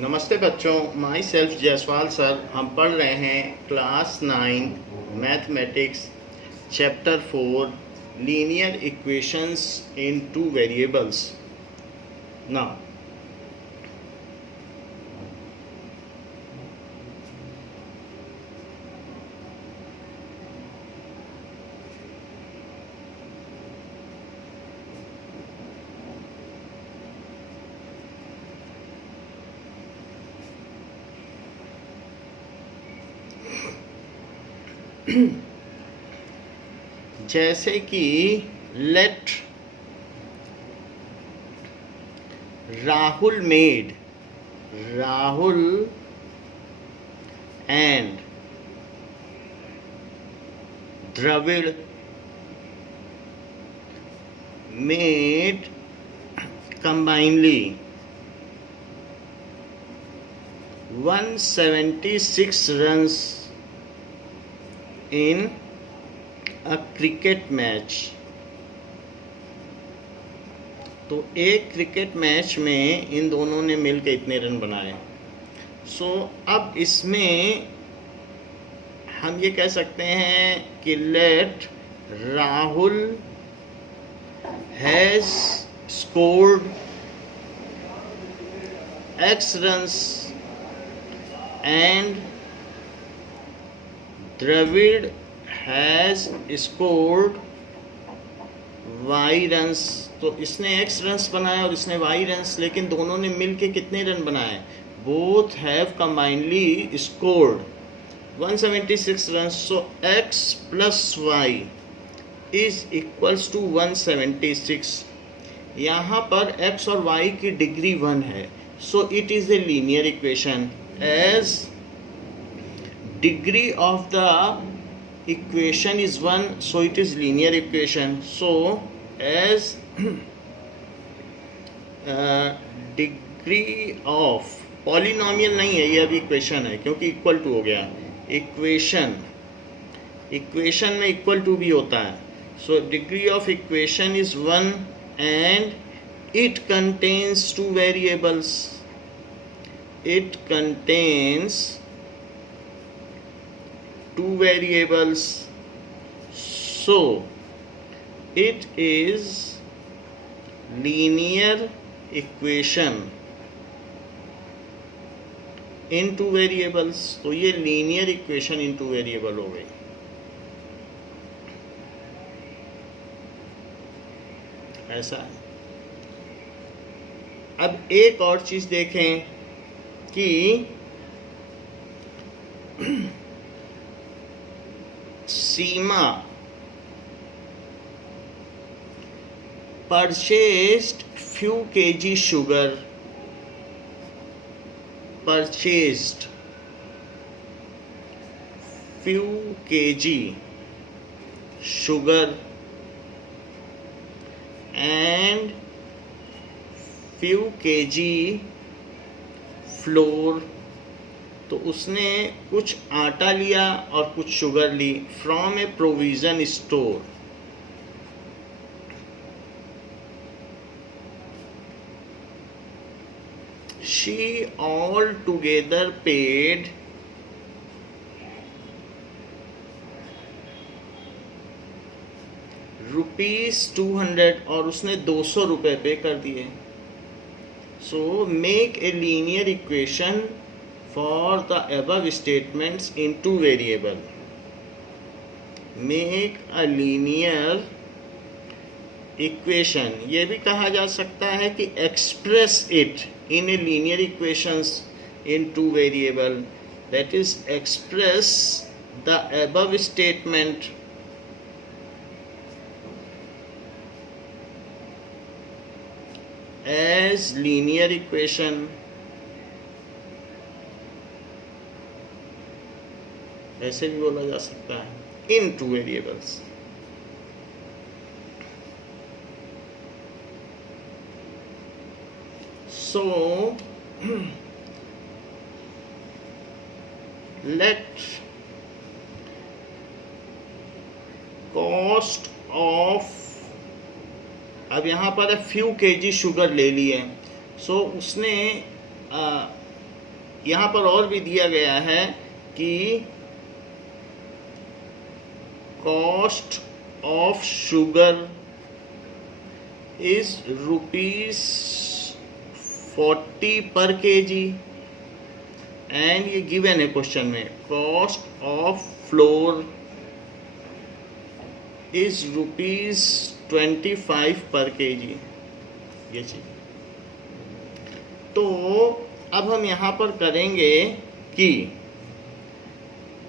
नमस्ते बच्चों, my self Jaiswal sir. हम पढ़ रहे हैं class 9 mathematics chapter 4 linear equations in two variables. ना जैसे कि let Rahul and Dravid made combinedly 176 runs in a cricket match. तो एक क्रिकेट मैच में इन दोनों ने मिलकर इतने रन बनाए। अब इसमें हम ये कह सकते हैं कि let Rahul has scored X runs and Dravid has scored Y runs। तो इसने X रन्स बनाए और इसने Y रन्स, लेकिन दोनों ने मिलके कितने रन बनाए? Both have combinely scored 176 runs. So X plus Y is equals to 176। यहाँ पर X और Y की डिग्री 1 है, so it is a linear equation, as degree of the equation is 1, so it is linear equation। So as degree of polynomial नहीं है, ये अभी equation है क्योंकि इक्वल टू हो गया। इक्वेशन में इक्वल टू भी होता है। so degree of equation is 1 and it contains two variables। It contains two variables, so it is linear equation in two variables। तो ये linear equation in two variable हो गई। ऐसा है। अब एक और चीज देखें कि सीमा purchased few kg sugar, purchased few kg sugar and few kg flour. तो उसने कुछ आटा लिया और कुछ शुगर ली from a provision store. She all together paid ₹200 और उसने 200 रुपये पे कर दिए। So make a linear equation for the above statements in two variable। Make a linear equation, ये भी कहा जा सकता है कि express it in a linear equations in two variable, that is express the above statement as linear equation। ऐसे भी बोला जा सकता है in two variables। so let cost of, अब यहाँ पर फ्यू केजी शुगर ले लिए। उसने यहाँ पर और भी दिया गया है कि कॉस्ट ऑफ शुगर इज ₹40 पर kg, एंड ये गिवन है क्वेश्चन में कॉस्ट ऑफ फ्लोर इज ₹25 पर kg, ये चीज। तो अब हम यहाँ पर करेंगे कि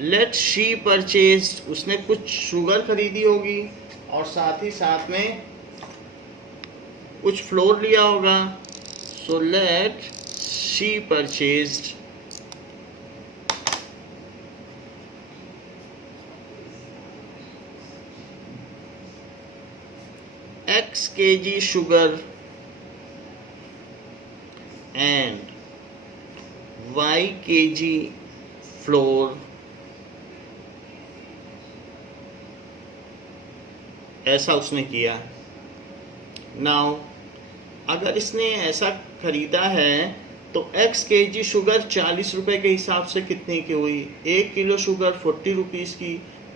लेट शी परचेज, उसने कुछ शुगर खरीदी होगी और साथ ही साथ में कुछ फ्लोर लिया होगा। So let she purchased X kg sugar and Y kg flour, ऐसा उसने किया। नाउ अगर इसने ऐसा खरीदा है तो x kg शुगर 40 रुपए के हिसाब से कितने की हुई? 1 किलो शुगर 40 रुपीज़ की,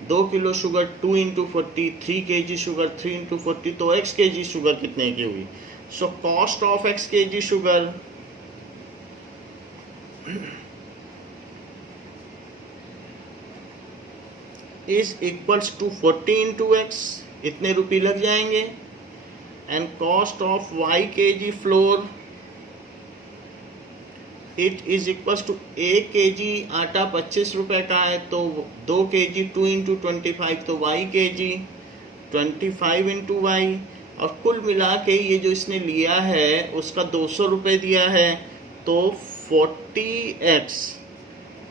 2 kilo sugar 2 into 40, 3 kg sugar 3 into 40, तो x kg शुगर कितने की हुई? So cost of x kg sugar is equals to 40 into x, इतने रुपये लग जाएंगे। And cost of y kg flour it is equals to 1 kg आटा 25 रुपए का है, तो 2 kg 2 इंटू 25, तो y kg 25 इंटू वाई, और कुल मिला के ये जो इसने लिया है उसका 200 रुपये दिया है, तो 40x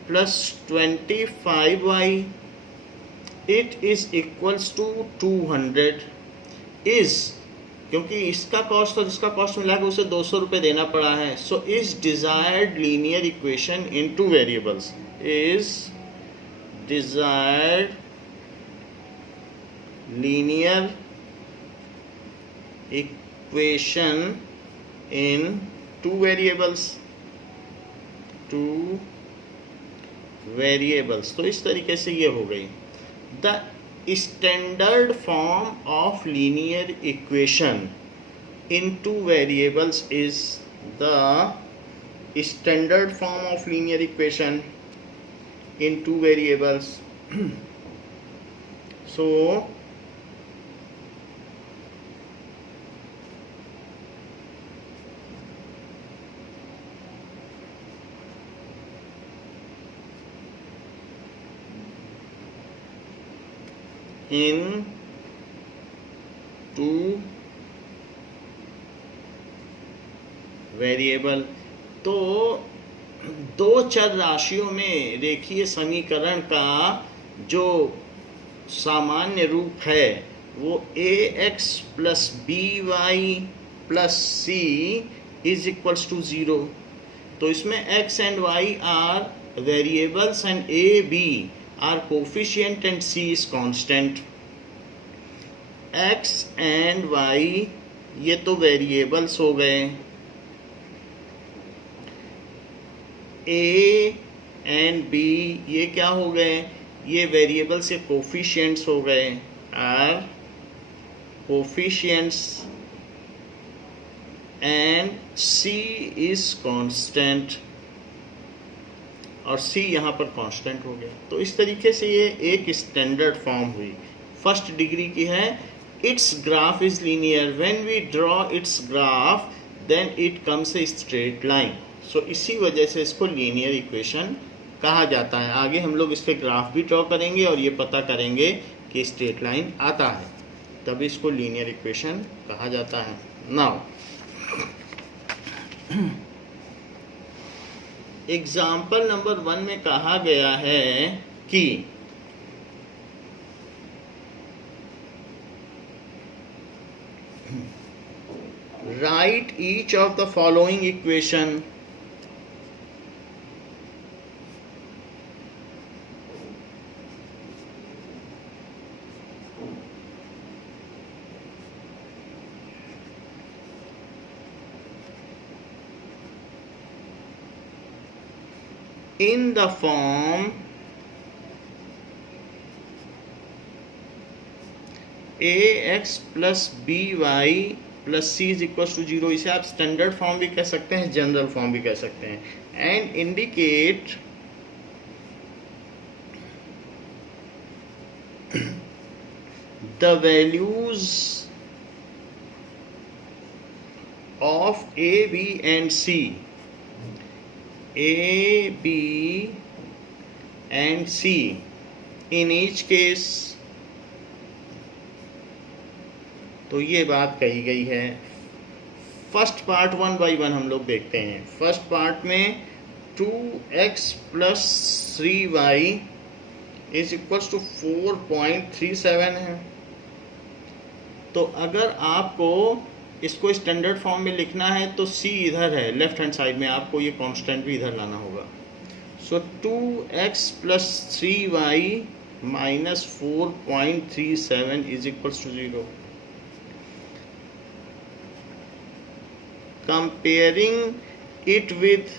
plus 25y it is equals to 200 is, क्योंकि इसका कॉस्ट और इसका कॉस्ट मिला के उसे 200 रुपये देना पड़ा है। So is desired linear equation in two variables, is desired linear equation in two variables, तो इस तरीके से ये हो गई। The standard form of linear equation in two variables is the standard form of linear equation in two variables. So in two variable, तो दो चर राशियों में रेखीय समीकरण का जो सामान्य रूप है वो ax plus by plus c is equals to 0। तो इसमें x and y are variables and a b are coefficient and c is constant। x and y ये तो वेरिएबल्स हो गए, a and b ये क्या हो गए? ये वेरिएबल्स के कोफिशिएंट्स हो गए, are coefficients, and c is constant, और c यहाँ पर कांस्टेंट हो गया। तो इस तरीके से ये एक स्टैंडर्ड फॉर्म हुई, फर्स्ट डिग्री की है। Its graph is linear, when we draw its graph then it comes a straight line. So इसी वजह से इसको लीनियर इक्वेशन कहा जाता है। आगे हम लोग इसके ग्राफ भी ड्रॉ करेंगे और ये पता करेंगे कि स्ट्रेट लाइन आता है, तभी इसको लीनियर इक्वेशन कहा जाता है। नाउ एग्जाम्पल नंबर 1 में कहा गया है कि right each of the following equation in the form ax plus by plus c is equals to 0। इसे आप स्टैंडर्ड फॉर्म भी कह सकते हैं, जनरल फॉर्म भी कह सकते हैं। And indicate the values of a, b and c, a, b and c in each case। तो ये बात कही गई है। फर्स्ट पार्ट 1 बाई 1 हम लोग देखते हैं। फर्स्ट पार्ट में 2x plus 3y is equals to 4.37 है। तो अगर आपको इसको स्टैंडर्ड फॉर्म में लिखना है तो c इधर है लेफ्ट हैंड साइड में, आपको ये कांस्टेंट भी इधर लाना होगा। So 2x plus 3y minus 4.37 is equals to 0। Comparing it with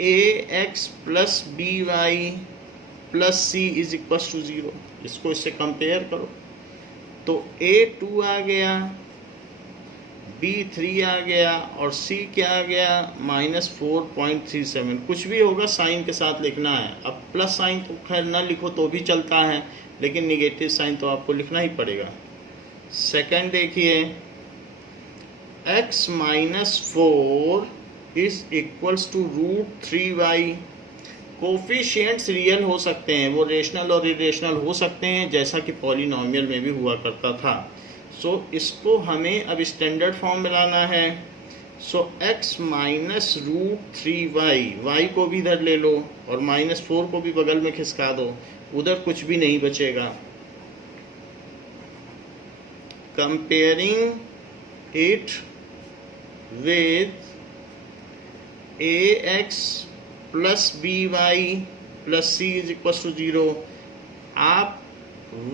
ax plus by plus c is equals to 0। इसको इससे कंपेयर करो तो a2 आ गया, b3 आ गया और c क्या आ गया माइनस 4.37। कुछ भी होगा साइन के साथ लिखना है। अब प्लस साइन तो खैर ना लिखो तो भी चलता है, लेकिन निगेटिव साइन तो आपको लिखना ही पड़ेगा। सेकंड देखिए, x minus 4 is equals to √3y। Coefficients real हो सकते हैं, वो रेशनल और इरेशनल हो सकते हैं, जैसा कि पॉलिनोमियल में भी हुआ करता था। सो इसको हमें अब स्टैंडर्ड फॉर्म में लाना है। So x minus √3y, y को भी इधर ले लो और माइनस 4 को भी बगल में खिसका दो, उधर कुछ भी नहीं बचेगा। Comparing it with ax plus by plus c is equals to 0। आप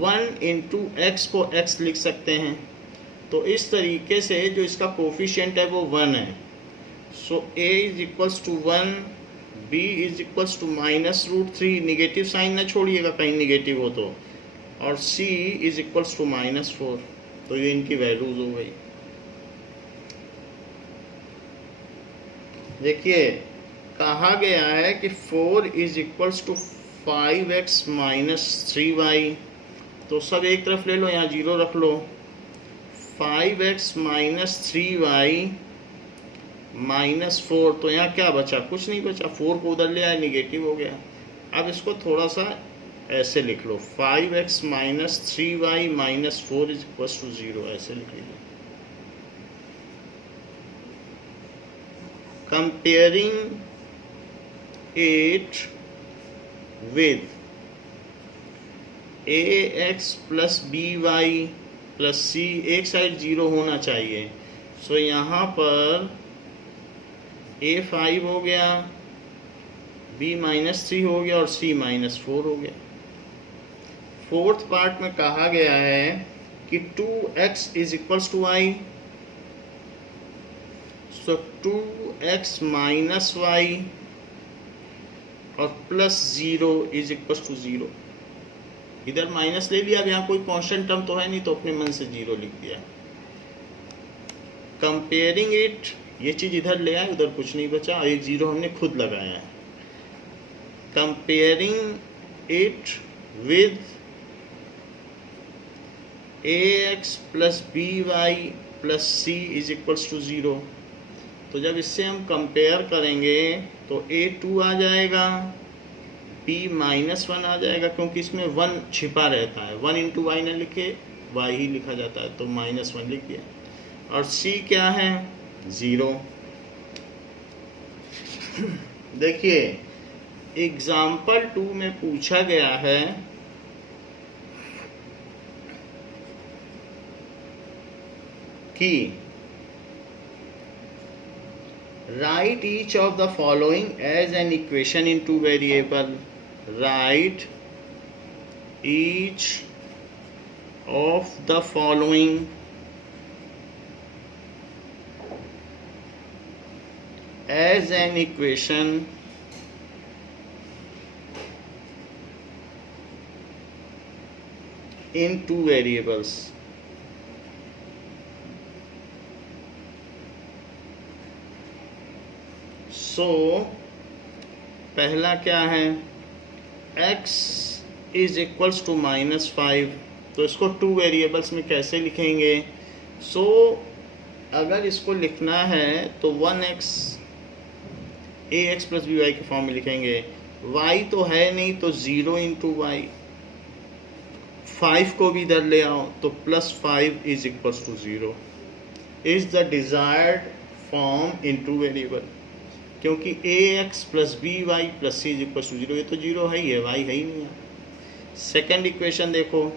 1 इंटू एक्स को x लिख सकते हैं। तो इस तरीके से जो इसका कोफिशिएंट है वो 1 है। So a is equals to 1, b is equals to minus √3, negative sign ना छोड़िएगा कहीं निगेटिव हो तो, और c is equals to minus 4। तो ये इनकी वैल्यूज हो गई। देखिए कहा गया है कि 4 is equals to 5x minus 3y। तो सब एक तरफ ले लो, यहाँ 0 रख लो। 5x माइनस 3y माइनस 4, तो यहाँ क्या बचा? कुछ नहीं बचा। 4 को उधर ले आए, निगेटिव हो गया। अब इसको थोड़ा सा ऐसे लिख लो, 5x minus 3y minus 4 is equals to 0, ऐसे लिख लीजिए। Comparing it with ax plus by plus c, एक साइड 0 होना चाहिए। सो यहाँ पर a5 हो गया, b माइनस 3 हो गया और c माइनस 4 हो गया। फोर्थ पार्ट में कहा गया है कि 2x is equals to y। So 2x minus y और प्लस 0 इज इक्वल टू 0। इधर माइनस ले लिया, अब यहाँ कोई कांस्टेंट टर्म तो है नहीं, तो अपने मन से 0 लिख दिया। कंपेयरिंग इट, ये चीज इधर ले आए, उधर कुछ नहीं बचा और एक 0 हमने खुद लगाया है। Comparing it with ax plus by plus c is equals to 0। तो जब इससे हम कंपेयर करेंगे तो a2 आ जाएगा, b माइनस 1 आ जाएगा, क्योंकि इसमें 1 छिपा रहता है। 1 इंटू वाई न लिखे, y ही लिखा जाता है, तो माइनस 1 लिख दिया। और c क्या है? 0। देखिए एग्जाम्पल 2 में पूछा गया है कि write each of the following as an equation in 2 variable। write each of the following as an equation in two variables. So पहला क्या है, x इज इक्वल्स टू -5, तो इसको टू वेरिएबल्स में कैसे लिखेंगे? सो अगर इसको लिखना है तो 1x ax plus b y के फॉर्म में लिखेंगे। y तो है नहीं, तो 0 इंटू वाई, 5 को भी इधर ले आओ तो +5 is equals to 0 is the desired form in two variable, क्योंकि ax plus b y plus c is equals to 0, ये तो 0 है ही है, y है ही नहीं है। सेकेंड इक्वेशन देखो,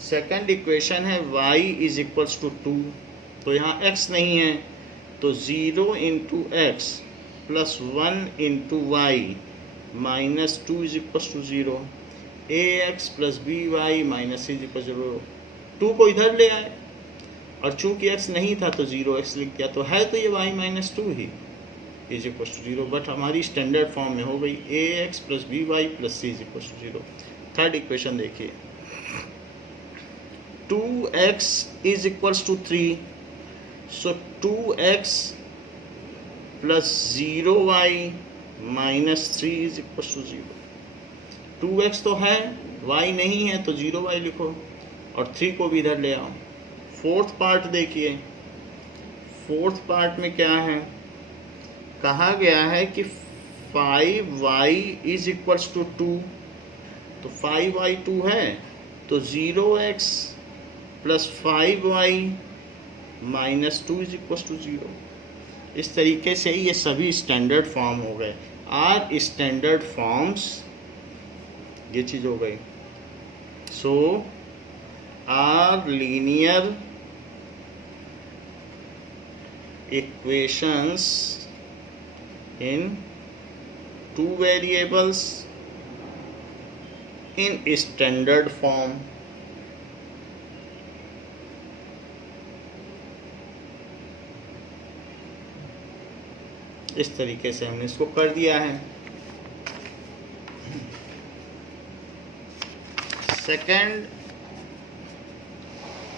सेकेंड इक्वेशन है y इज इक्वल्स टू 2, तो यहाँ x नहीं है, तो 0 into x plus 1 into y minus 2 is equals to 0, ax plus b y minus c is equal 0। 2 को इधर ले आए और चूंकि x नहीं था तो 0x लिख दिया, तो है तो ये y माइनस 2 ही इज इक्वल टू 0, बट हमारी स्टैंडर्ड फॉर्म में हो गई ax plus b y plus c is equal to 0। Third equation देखिए, 2x is equals to 3, so 2x plus 0y minus 3 is equal to 0। 2x तो है, y नहीं है, तो 0y लिखो और 3 को भी इधर ले आओ। फोर्थ पार्ट देखिए, फोर्थ पार्ट में क्या है, कहा गया है कि 5y इज इक्वल्स टू 2, तो 5y 2 है, तो 0x plus 5y minus 2 is equals to 0। इस तरीके से ये सभी स्टैंडर्ड फॉर्म हो गए, आर स्टैंडर्ड फॉर्म्स, ये चीज़ हो गई। So are linear equations in two variables in standard form. इस तरीके से हमने इसको कर दिया है। सेकंड,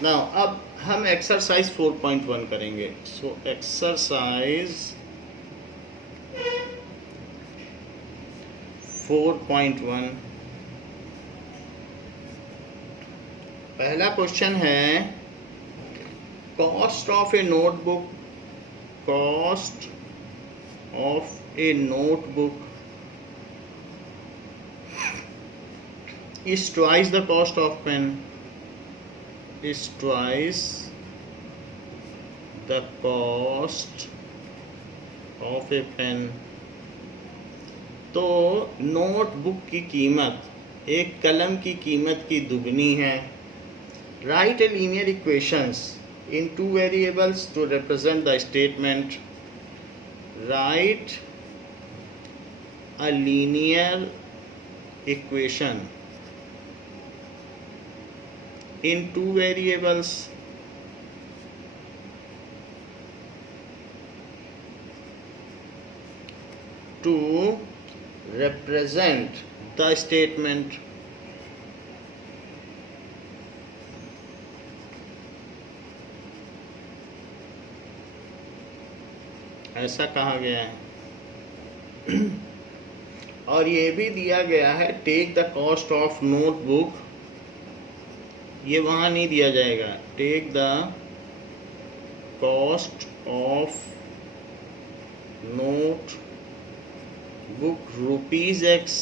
नाउ अब हम एक्सरसाइज 4.1 करेंगे। सो एक्सरसाइज 4.1, पहला क्वेश्चन है, cost of A notebook, cost of A notebook is twice the cost of pen, is twice the cost of a pen। तो नोटबुक की कीमत एक कलम की कीमत की दुगनी है। Write a linear equations in two variables to represent the statement. Write a linear equation in two variables to represent the statement। ऐसा कहा गया है और ये भी दिया गया है, take the cost of notebook, ये वहाँ नहीं दिया जाएगा, take the cost of notebook ₹X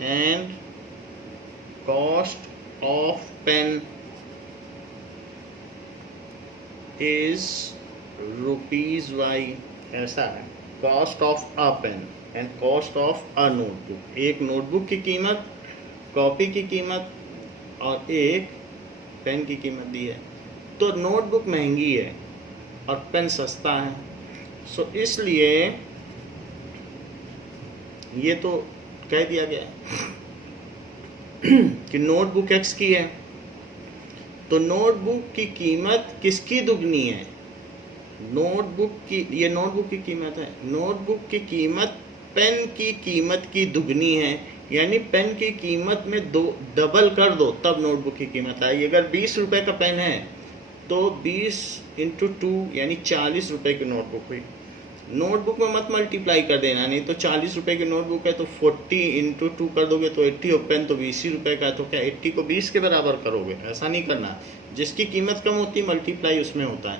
and cost of pen is ₹Y। ऐसा है, cost of a pen and cost of a notebook. एक नोटबुक की कीमत, कॉपी की कीमत और एक पेन की कीमत दी है। तो नोटबुक महंगी है और पेन सस्ता है, सो इसलिए ये तो कह दिया गया है कि नोटबुक X की है, तो नोटबुक की कीमत किसकी दुगनी है? नोटबुक की, ये नोटबुक की कीमत है, नोटबुक की कीमत पेन की कीमत की दुगनी है, यानी पेन की कीमत में दो डबल कर दो तब नोटबुक की कीमत आएगी। अगर 20 रुपये का पेन है तो 20 इंटू 2 यानी 40 रुपये की नोटबुक हुई। नोटबुक में मत मल्टीप्लाई कर देना, नहीं तो 40 रुपये की नोटबुक है तो 40 इंटू 2 कर दोगे तो 80, और पेन तो 20 ही रुपये का है तो क्या 80 को 20 के बराबर करोगे? ऐसा नहीं करना, जिसकी कीमत कम होती है मल्टीप्लाई उसमें होता है।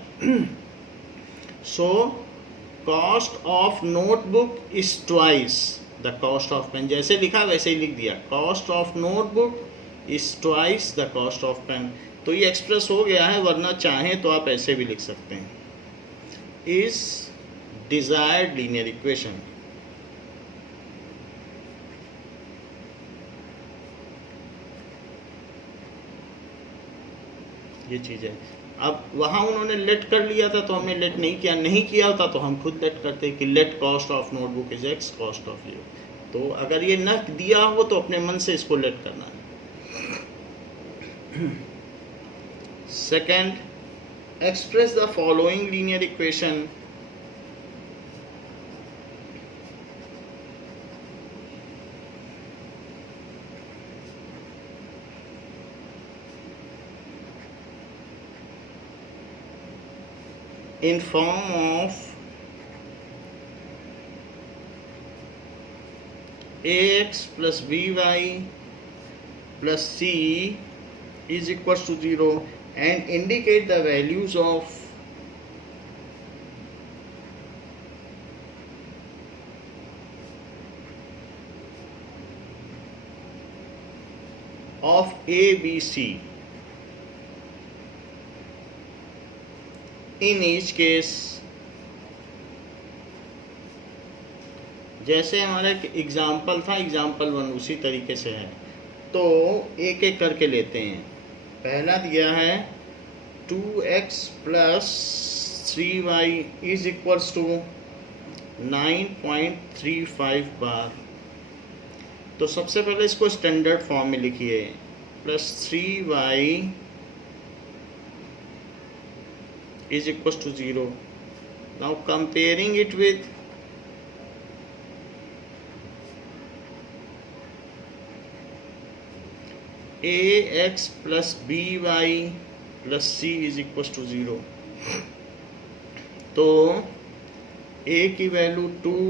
So cost of notebook is twice the cost of pen, जैसे लिखा वैसे ही लिख दिया, cost of notebook is twice the cost of pen. तो ये एक्सप्रेस हो गया है, वरना चाहें तो आप ऐसे भी लिख सकते हैं, इज डिजायर्ड लीनियर इक्वेशन। ये चीज़ है। अब वहाँ उन्होंने लेट कर लिया था तो हमने लेट नहीं किया, नहीं किया होता तो हम खुद लेट करते कि let cost of notebook is x cost of you. तो अगर ये न दिया हो तो अपने मन से इसको लेट करना है। Second, express the following linear equation in form of ax plus by plus c is equals to 0 and indicate the values of a, b, c in each case। जैसे हमारा एग्जाम्पल था एग्जाम्पल 1 उसी तरीके से है, तो एक एक करके लेते हैं। पहला दिया है 2x plus 3y is equals to 9.35 बार। तो सबसे पहले इसको स्टैंडर्ड फॉर्म में लिखिए, plus 3y is equals to 0. Now comparing it with ax plus by plus c is equals to 0. तो a की वैल्यू 2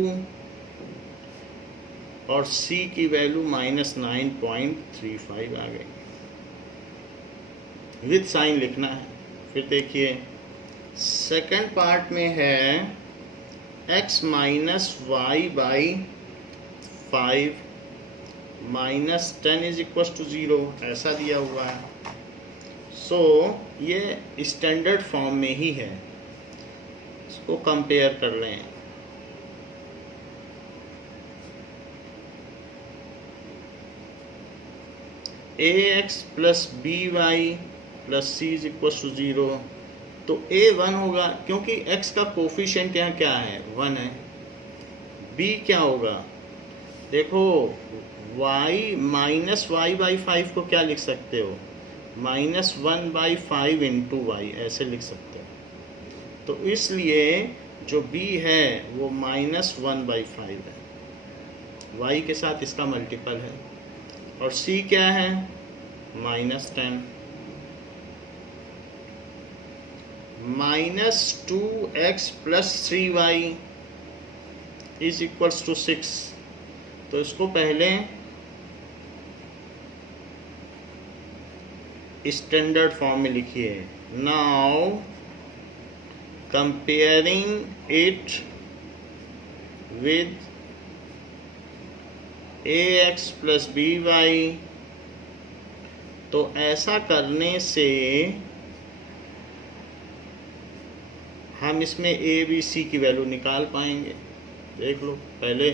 और c की वैल्यू -9.35 आ गई। विद साइन लिखना है। फिर देखिए सेकंड पार्ट में है x minus y by 5 minus 10 is equal to 0, ऐसा दिया हुआ है। सो ये स्टैंडर्ड फॉर्म में ही है, इसको कंपेयर कर रहे हैं। ax plus by plus c is equal to 0, तो a 1 होगा क्योंकि x का कोफिशिएंट यहाँ क्या है 1 है। b क्या होगा, देखो y माइनस वाई बाई 5 को क्या लिख सकते हो, -1/5 इंटू वाई, ऐसे लिख सकते हो। तो इसलिए जो b है वो -1/5 है, y के साथ इसका मल्टीपल है। और c क्या है -10 -2x plus 3y is equals to 6। तो इसको पहले स्टैंडर्ड फॉर्म में लिखिए। Now comparing it with ax plus by, तो ऐसा करने से हम इसमें a b c की वैल्यू निकाल पाएंगे। देख लो, पहले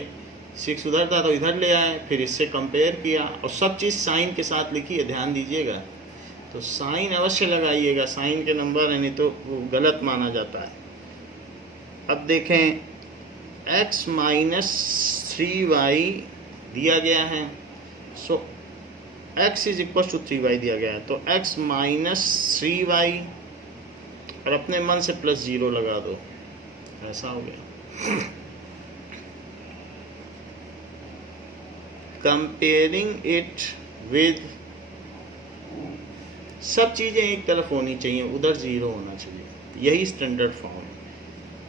6 उधर था तो इधर ले आए, फिर इससे कंपेयर किया, और सब चीज़ साइन के साथ लिखी है, ध्यान दीजिएगा। तो साइन अवश्य लगाइएगा, साइन के नंबर है, नहीं तो वो गलत माना जाता है। अब देखें x माइनस 3y दिया गया है, so x is equal to 3y दिया गया है, तो x माइनस 3y और अपने मन से प्लस 0 लगा दो। ऐसा हो गया। कंपेयरिंग इट विद, सब चीज़ें एक तरफ होनी चाहिए, उधर ज़ीरो होना चाहिए, यही standard form.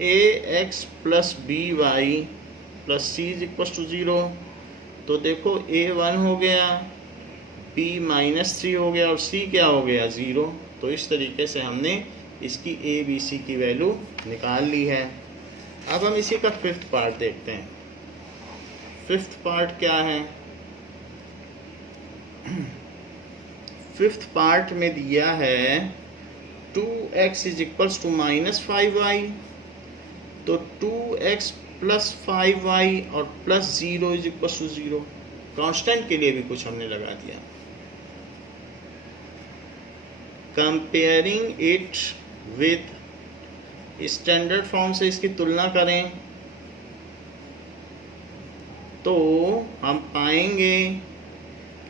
A x plus b y plus c is equal to zero. तो देखो ए 1 हो गया, बी -3 हो गया और सी क्या हो गया 0। तो इस तरीके से हमने इसकी ए बी सी की वैल्यू निकाल ली है। अब हम इसी का फिफ्थ पार्ट देखते हैं। फिफ्थ पार्ट क्या है? फिफ्थ पार्ट में दिया है 2x is equals to -5y। तो 2x प्लस 5y और plus 0 is equals to 0। Constant के लिए भी कुछ हमने लगा दिया। Comparing it with, standard form से इसकी तुलना करें तो हम पाएंगे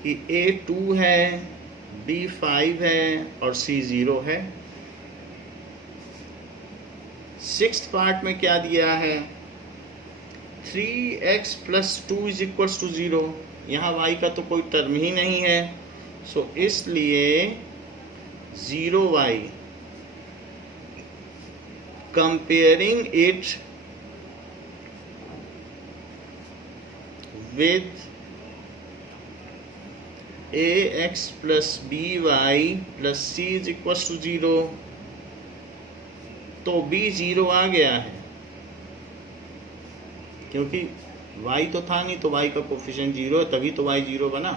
कि a 2 है, b 5 है और c 0 है। सिक्स्थ पार्ट में क्या दिया है? 3x plus 2 is equals to 0। यहाँ y का तो कोई टर्म ही नहीं है, सो इसलिए 0y। Comparing it with ax plus by plus c is equals to 0। तो b 0 आ गया है, क्योंकि y तो था नहीं, तो y का कोफिशिएंट 0 है, तभी तो y 0 बना।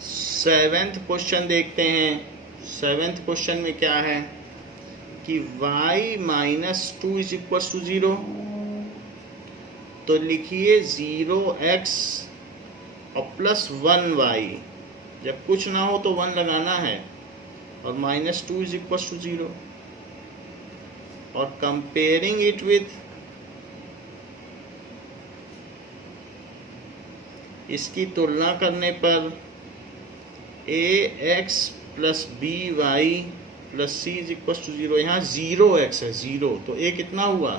सेवेंथ क्वेश्चन देखते हैं। सेवेंथ क्वेश्चन में क्या है कि y - 2 इज इक्वल्स टू 0। तो लिखिए 0x और प्लस 1y। जब कुछ ना हो तो 1 लगाना है, और -2 इज इक्वल्स टू 0। और कंपेयरिंग इट विथ, इसकी तुलना करने पर ax plus by plus c is equal to 0। यहाँ 0x है, 0। तो a कितना हुआ?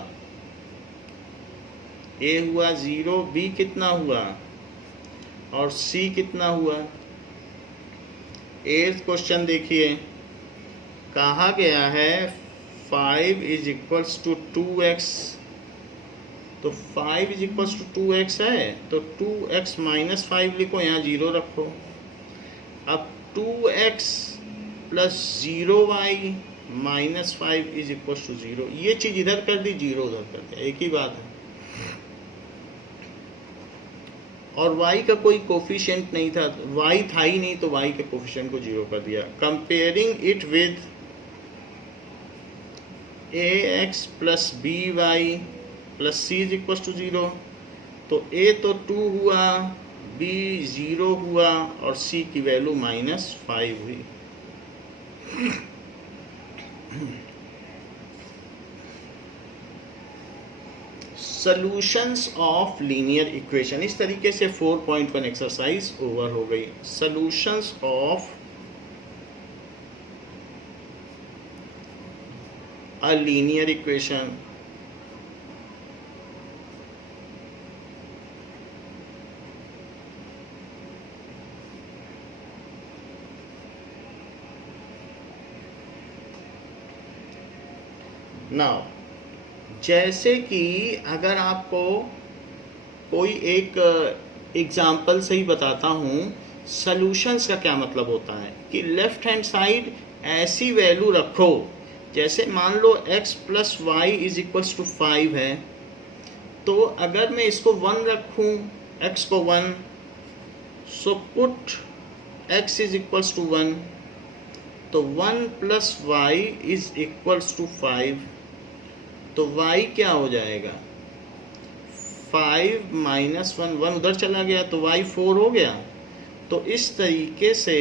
a हुआ 0, b कितना हुआ और c कितना हुआ? एट्थ क्वेश्चन देखिए, कहा गया है 5 इज इक्वल्स टू 2x। तो 5 इज इक्वल्स टू 2x है, तो 2x - 5 लिखो, यहाँ 0 रखो। अब 2x plus 0y - 5 is equals to 0। ये चीज़ इधर कर दी, 0 उधर कर दिया, एक ही बात है। और y का कोई कोफिशिएंट नहीं था, y था ही नहीं, तो y के कोफिशिएंट को 0 कर दिया। Comparing it with ax plus by plus c is equal to 0। तो a तो 2 हुआ, b 0 हुआ और c की वैल्यू -5 हुई। Solutions of linear equation. इस तरीके से 4.1 एक्सरसाइज ओवर हो गई। Solutions of a linear equation. Now, जैसे कि अगर आपको कोई एक एग्जाम्पल से ही बताता हूँ, सॉल्यूशंस का क्या मतलब होता है कि लेफ्ट हैंड साइड ऐसी वैल्यू रखो, जैसे मान लो x plus y is equals to 5 है, तो अगर मैं इसको 1 रखूँ, x को 1, so put x is equals to 1, तो 1 plus y is equals to 5। तो y क्या हो जाएगा? 5 - 1, 1 उधर चला गया, तो y 4 हो गया। तो इस तरीके से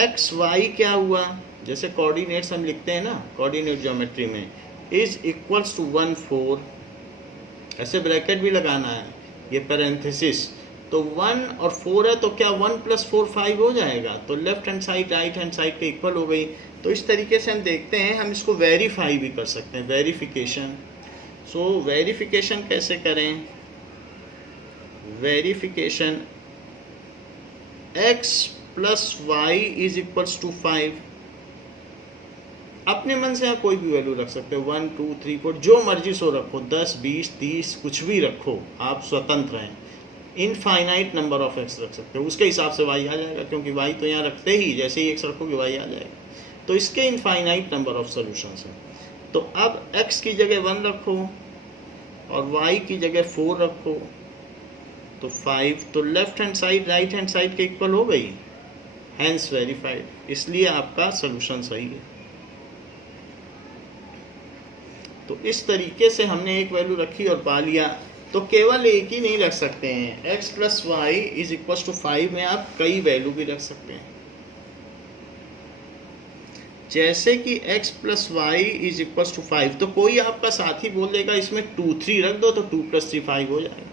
x y क्या हुआ, जैसे कोऑर्डिनेट्स हम लिखते हैं ना कोऑर्डिनेट ज्योमेट्री में, इज इक्वल्स टू 1 4। ऐसे ब्रैकेट भी लगाना है, ये पैरेंथेसिस। तो 1 और 4 है, तो क्या 1 + 4 5 हो जाएगा, तो left hand side right hand side के इक्वल हो गई। तो इस तरीके से हम देखते हैं, हम इसको वेरीफाई भी कर सकते हैं, वेरिफिकेशन। सो वेरिफिकेशन कैसे करें, वेरिफिकेशन x + y = 5। अपने मन से आप कोई भी वैल्यू रख सकते हो, 1 2 3 4 जो मर्जी सो रखो, 10 20 30 कुछ भी रखो, आप स्वतंत्र हैं। इनफाइनाइट नंबर ऑफ x रख सकते हो, उसके हिसाब से y आ जाएगा, क्योंकि y तो यहाँ रखते ही, जैसे ही x रखोगे y आ जाएगा। तो इसके इनफाइनाइट नंबर ऑफ सॉल्यूशंस हैं। तो अब x की जगह 1 रखो और y की जगह 4 रखो, तो 5, तो left hand side right hand side के इक्वल हो गई, हैंस वेरीफाइड, इसलिए आपका सोल्यूशन सही है। तो इस तरीके से हमने एक वैल्यू रखी और पा लिया। तो केवल एक ही नहीं रख सकते हैं, x + y = 5 में आप कई वैल्यू भी रख सकते हैं। जैसे कि x + y = 5, तो कोई आपका साथी बोल देगा इसमें 2 3 रख दो, तो 2 + 3 5 हो जाएगा।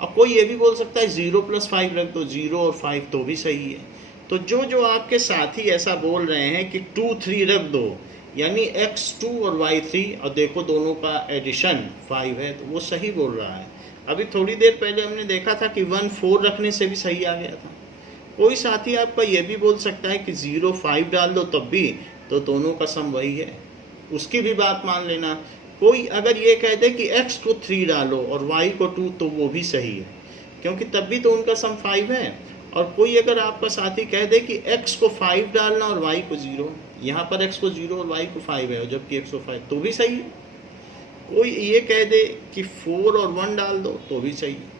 अब कोई ये भी बोल सकता है 0 + 5 रख दो, 0 और 5, तो भी सही है। तो जो आपके साथी ऐसा बोल रहे हैं कि 2 3 रख दो, यानी x2 और y3, और देखो दोनों का एडिशन 5 है, तो वो सही बोल रहा है। अभी थोड़ी देर पहले हमने देखा था कि 1 4 रखने से भी सही आ गया था। कोई साथी आपका ये भी बोल सकता है कि 0 5 डाल दो तब भी, तो दोनों का सम वही है, उसकी भी बात मान लेना। कोई अगर ये कह दे कि x को 3 डालो और y को 2, तो वो भी सही है, क्योंकि तब भी तो उनका सम 5 है। और कोई अगर आपका साथी कह दे कि x को 5 डालना और y को 0, यहाँ पर x को 0 और y को 5 है, जबकि x को 5, तो भी सही है। कोई ये कह दे कि 4 और 1 डाल दो, तो भी सही है।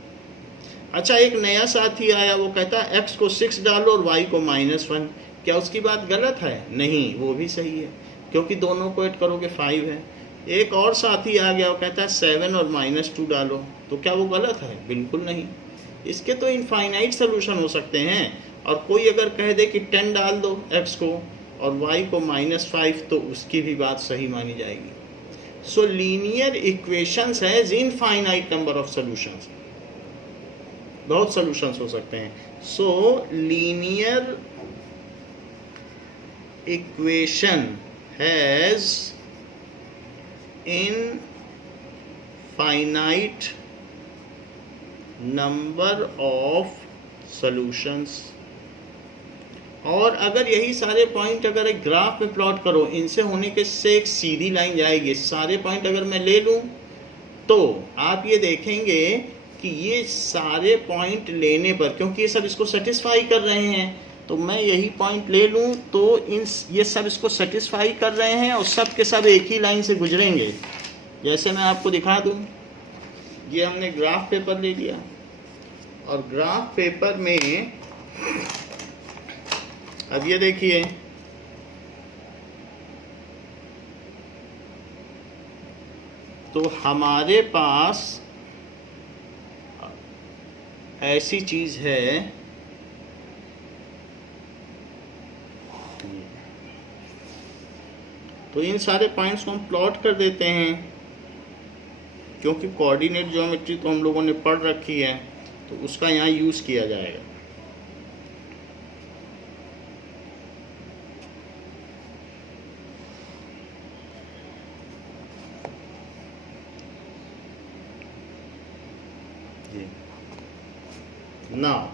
अच्छा, एक नया साथी आया, वो कहता है x को 6 डालो और y को -1, क्या उसकी बात गलत है? नहीं, वो भी सही है, क्योंकि दोनों को ऐड करोगे 5 है। एक और साथी आ गया, वो कहता है 7 और -2 डालो, तो क्या वो गलत है? बिल्कुल नहीं। इसके तो इनफाइनाइट सोल्यूशन हो सकते हैं। और कोई अगर कह दे कि 10 डाल दो x को और y को -5, तो उसकी भी बात सही मानी जाएगी। सो linear equations has infinite number of solutions, बहुत सॉल्यूशंस हो सकते हैं। सो linear equation has infinite number of solutions. और अगर यही सारे पॉइंट अगर एक ग्राफ में प्लॉट करो, इनसे होने के से एक सीधी लाइन जाएगी, सारे पॉइंट अगर मैं ले लूं, तो आप ये देखेंगे कि ये सारे पॉइंट लेने पर, क्योंकि ये सब इसको सेटिस्फाई कर रहे हैं, तो मैं यही पॉइंट ले लूं तो ये सब इसको सेटिस्फाई कर रहे हैं और सब के सब एक ही लाइन से गुजरेंगे। जैसे मैं आपको दिखा दूं, ये हमने ग्राफ पेपर ले लिया और ग्राफ पेपर में अब ये देखिए, तो हमारे पास ऐसी चीज है, तो इन सारे पॉइंट्स को हम प्लॉट कर देते हैं, क्योंकि कोऑर्डिनेट ज्योमेट्री तो हम लोगों ने पढ़ रखी है, तो उसका यहाँ यूज़ किया जाएगा। Now,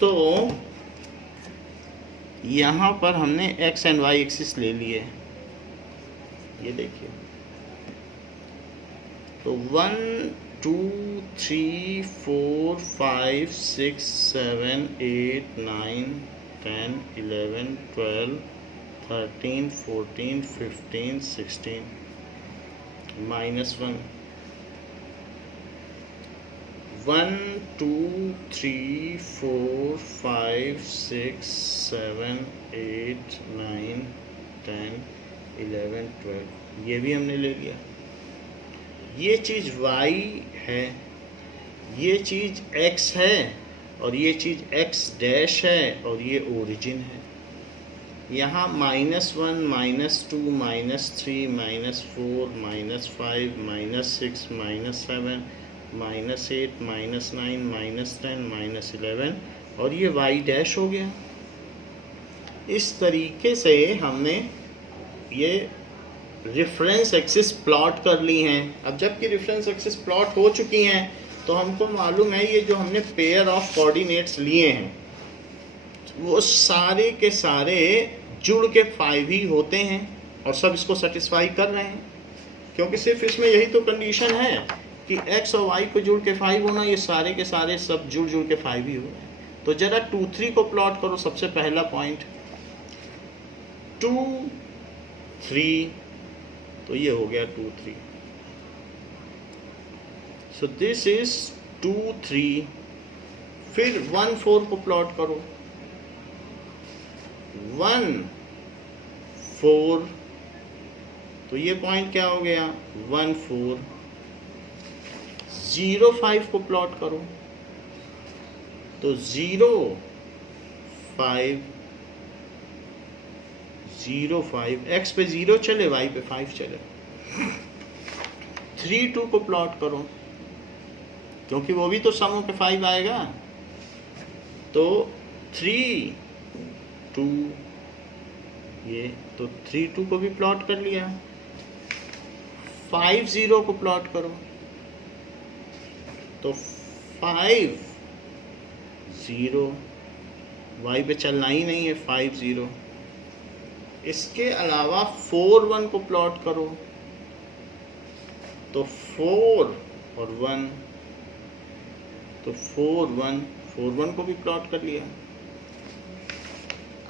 तो यहाँ पर हमने x एंड y एक्सिस ले लिए, ये देखिए, तो 1 2 3 4 5 6 7 8 9 10 11 12 13 14 15 16 -1 1 2 3 4 5 6 7 8 9 10 11 12, ये भी हमने ले लिया। ये चीज़ y है, ये चीज़ x है, और ये चीज़ x डैश है और ये ओरिजिन है। यहाँ -1, -2, -3, -4, -5, -6, -7, -8, -9, -10, -11 और ये y डैश हो गया। इस तरीके से हमने ये रेफरेंस एक्सिस प्लॉट कर ली हैं। अब जबकि रेफरेंस एक्सिस प्लॉट हो चुकी हैं तो हमको मालूम है ये जो हमने पेयर ऑफ कोऑर्डिनेट्स लिए हैं वो सारे के सारे जुड़ के 5 ही होते हैं और सब इसको सेटिस्फाई कर रहे हैं, क्योंकि सिर्फ इसमें यही तो कंडीशन है कि x और y को जुड़ के 5 होना, ये सारे के सारे सब जुड़ के 5 ही हो रहे हैं। तो जरा 2, 3 को प्लॉट करो। सबसे पहला पॉइंट 2, 3, तो ये हो गया 2, 3। So this is 2, 3। फिर 1, 4 को प्लॉट करो। 1, 4, तो ये पॉइंट क्या हो गया 1, 4। 0, 5 को प्लॉट करो तो 0, 5, 0, 5, x पे 0 चले, y पे 5 चले। 3, 2 को प्लॉट करो क्योंकि वो भी तो सम पे 5 आएगा, तो 3, 2, ये तो 3, 2 को भी प्लॉट कर लिया। 5, 0 को प्लॉट करो तो 5, 0, y पे चलना ही नहीं है, 5, 0। इसके अलावा 4, 1 को प्लॉट करो तो 4 और 1, तो 4, 1 को भी प्लॉट कर लिया।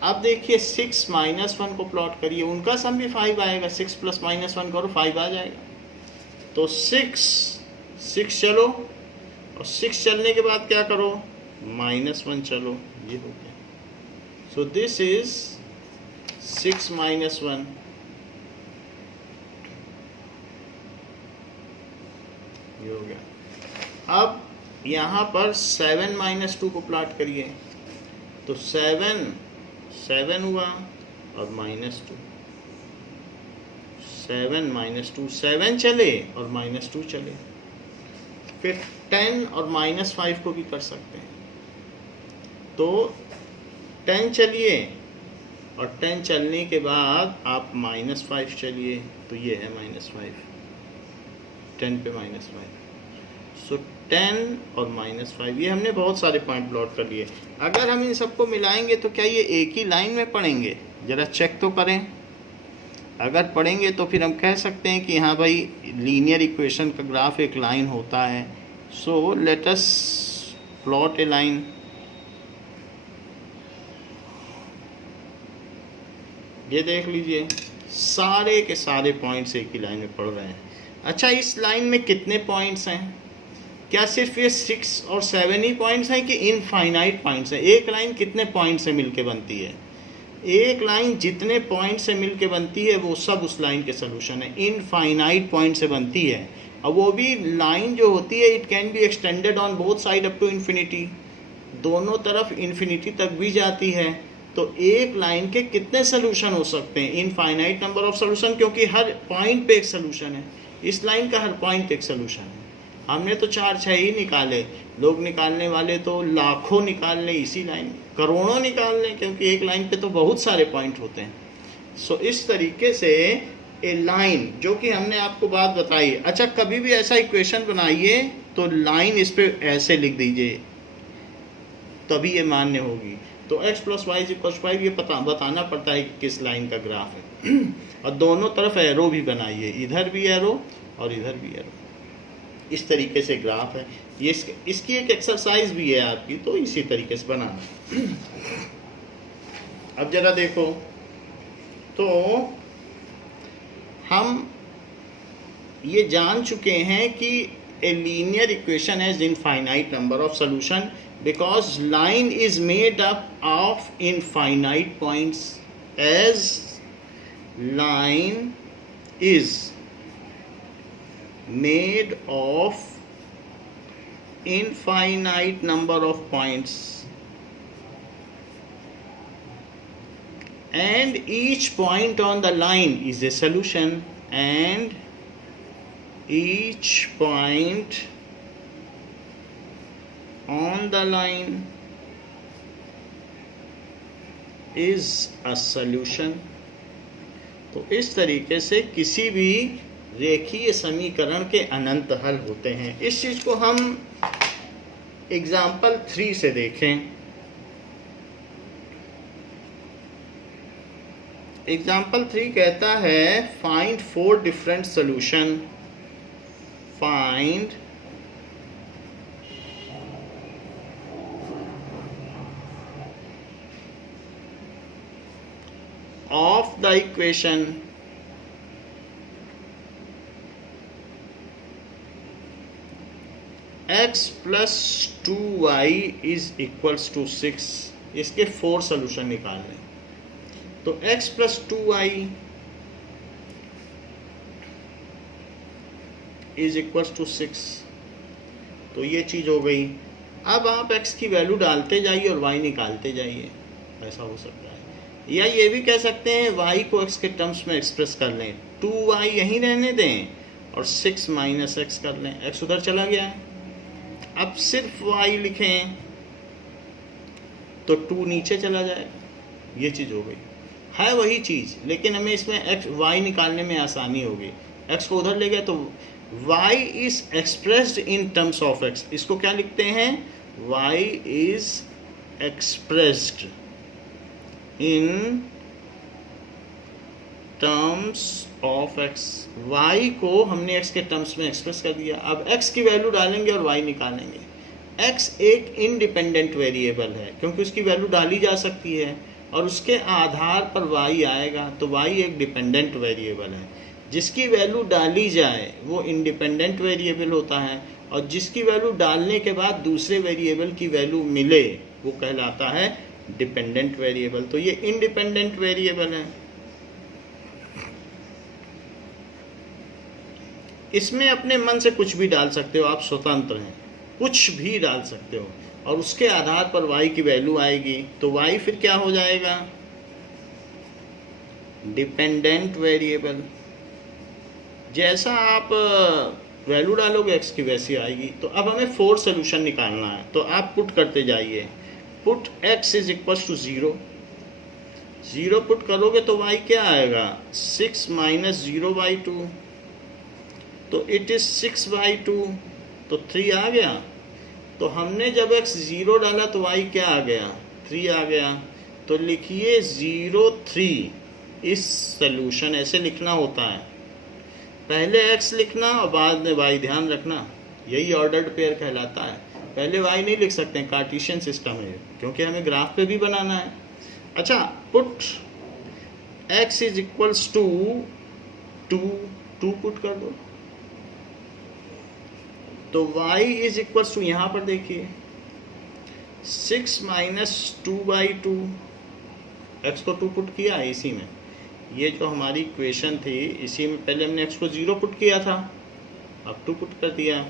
अब देखिए 6, -1 को प्लॉट करिए, उनका सम भी 5 आएगा। 6 + -1 करो 5 आ जाएगा। तो 6 चलो और 6 चलने के बाद क्या करो -1 चलो, ये हो गया। सो दिस इज 6 - 1, ये हो गया। अब यहाँ पर 7 - 2 को प्लॉट करिए तो 7 हुआ और -2, 7 - 2, 7 चले और -2 चले। फिर 10 और -5 को भी कर सकते हैं, तो 10 चलिए और 10 चलने के बाद आप -5 चलिए, तो ये है -5, 10 पे -5। सो 10 और -5, ये हमने बहुत सारे पॉइंट प्लॉट कर लिए। अगर हम इन सबको मिलाएंगे तो क्या ये एक ही लाइन में पढ़ेंगे? ज़रा चेक तो करें। अगर पढ़ेंगे तो फिर हम कह सकते हैं कि हाँ भाई लीनियर इक्वेशन का ग्राफ एक लाइन होता है। सो लेट अस प्लॉट ए लाइन। ये देख लीजिए सारे के सारे पॉइंट्स एक ही लाइन में पढ़ रहे हैं। अच्छा, इस लाइन में कितने पॉइंट्स हैं? क्या सिर्फ ये 6 और 7 ही पॉइंट्स हैं कि इनफाइनाइट पॉइंट्स हैं? एक लाइन कितने पॉइंट से मिलके बनती है? एक लाइन जितने पॉइंट से मिलके बनती है वो सब उस लाइन के सोल्यूशन है। इनफाइनाइट पॉइंट से बनती है, और वो भी लाइन जो होती है it can be extended on both side up to infinity, दोनों तरफ इन्फिनिटी तक भी जाती है। तो एक लाइन के कितने सोल्यूशन हो सकते हैं? इनफाइनाइट नंबर ऑफ सोल्यूशन, क्योंकि हर पॉइंट पे एक सोल्यूशन है। इस लाइन का हर पॉइंट एक सोल्यूशन है। हमने तो 4-6 ही निकाले, लोग निकालने वाले तो लाखों निकाल लें, इसी लाइन करोड़ों निकाल लें, क्योंकि एक लाइन पे तो बहुत सारे पॉइंट होते हैं। सो इस तरीके से ए लाइन, जो कि हमने आपको बात बताई। अच्छा, कभी भी ऐसा इक्वेशन बनाइए तो लाइन इस पे ऐसे लिख दीजिए, तभी ये मान्य होगी। तो x + y = 5 ये बताना पड़ता है कि किस लाइन का ग्राफ है। और दोनों तरफ एरो भी बनाइए, इधर भी एरो और इधर भी एरो। इस तरीके से ग्राफ है ये। इसकी एक एक्सरसाइज भी है आपकी, तो इसी तरीके से बनाना। अब जरा देखो, तो हम ये जान चुके हैं कि a linear equation has infinite number of solution because line is made up of infinite points, as line is made of infinite number of points, and each point on the line is a solution, and each point on the line is a solution. तो इस तरीके से किसी भी रेखीय समीकरण के अनंत हल होते हैं। इस चीज को हम एग्जाम्पल 3 से देखें। एग्जाम्पल 3 कहता है find 4 different solution, find of the equation x plus 2y is equals to 6। इसके 4 सॉल्यूशन निकालने। तो x plus 2y is equals to 6, तो ये चीज हो गई। अब आप x की वैल्यू डालते जाइए और y निकालते जाइए, ऐसा हो सकता है। या ये भी कह सकते हैं y को x के टर्म्स में एक्सप्रेस कर लें, 2y यहीं रहने दें और 6 माइनस x कर लें, x उधर चला गया। अब सिर्फ y लिखें तो 2 नीचे चला जाएगा, ये चीज़ हो गई। है वही चीज़, लेकिन हमें इसमें x y निकालने में आसानी होगी। x को उधर ले गया तो y is expressed in terms of x। इसको क्या लिखते हैं? y is expressed in terms of x। y को हमने x के टर्म्स में एक्सप्रेस कर दिया। अब x की वैल्यू डालेंगे और y निकालेंगे। x एक इंडिपेंडेंट वेरिएबल है क्योंकि उसकी वैल्यू डाली जा सकती है और उसके आधार पर y आएगा, तो y एक डिपेंडेंट वेरिएबल है। जिसकी वैल्यू डाली जाए वो इंडिपेंडेंट वेरिएबल होता है, और जिसकी वैल्यू डालने के बाद दूसरे वेरिएबल की वैल्यू मिले वो कहलाता है डिपेंडेंट वेरिएबल। तो ये इंडिपेंडेंट वेरिएबल है। इसमें अपने मन से कुछ भी डाल सकते हो, आप स्वतंत्र हैं, कुछ भी डाल सकते हो और उसके आधार पर y की वैल्यू आएगी। तो y फिर क्या हो जाएगा? Dependent variable. जैसा आप वैल्यू डालोगे x की वैसी आएगी। तो अब हमें 4 सोल्यूशन निकालना है, तो आप पुट करते जाइए। Put x is equal to 0, 0 put करोगे तो y क्या आएगा? 6 माइनस 0/2, तो इट इज 6/2, तो 3 आ गया। तो हमने जब x 0 डाला तो y क्या आ गया? 3 आ गया। तो लिखिए 0 3 इस सोल्यूशन। ऐसे लिखना होता है, पहले x लिखना और बाद में y। ध्यान रखना, यही ऑर्डर्ड पेयर कहलाता है। पहले y नहीं लिख सकते हैं, कार्टेशियन सिस्टम है, क्योंकि हमें ग्राफ पे भी बनाना है। अच्छा, put x is equals to 2 put कर दो, तो y इज इक्वल्स टू, यहाँ पर देखिए 6 माइनस 2/2। x को 2 पुट किया है इसी में, ये जो हमारी इक्वेशन थी इसी में पहले हमने x को 0 पुट किया था, अब 2 पुट कर दिया।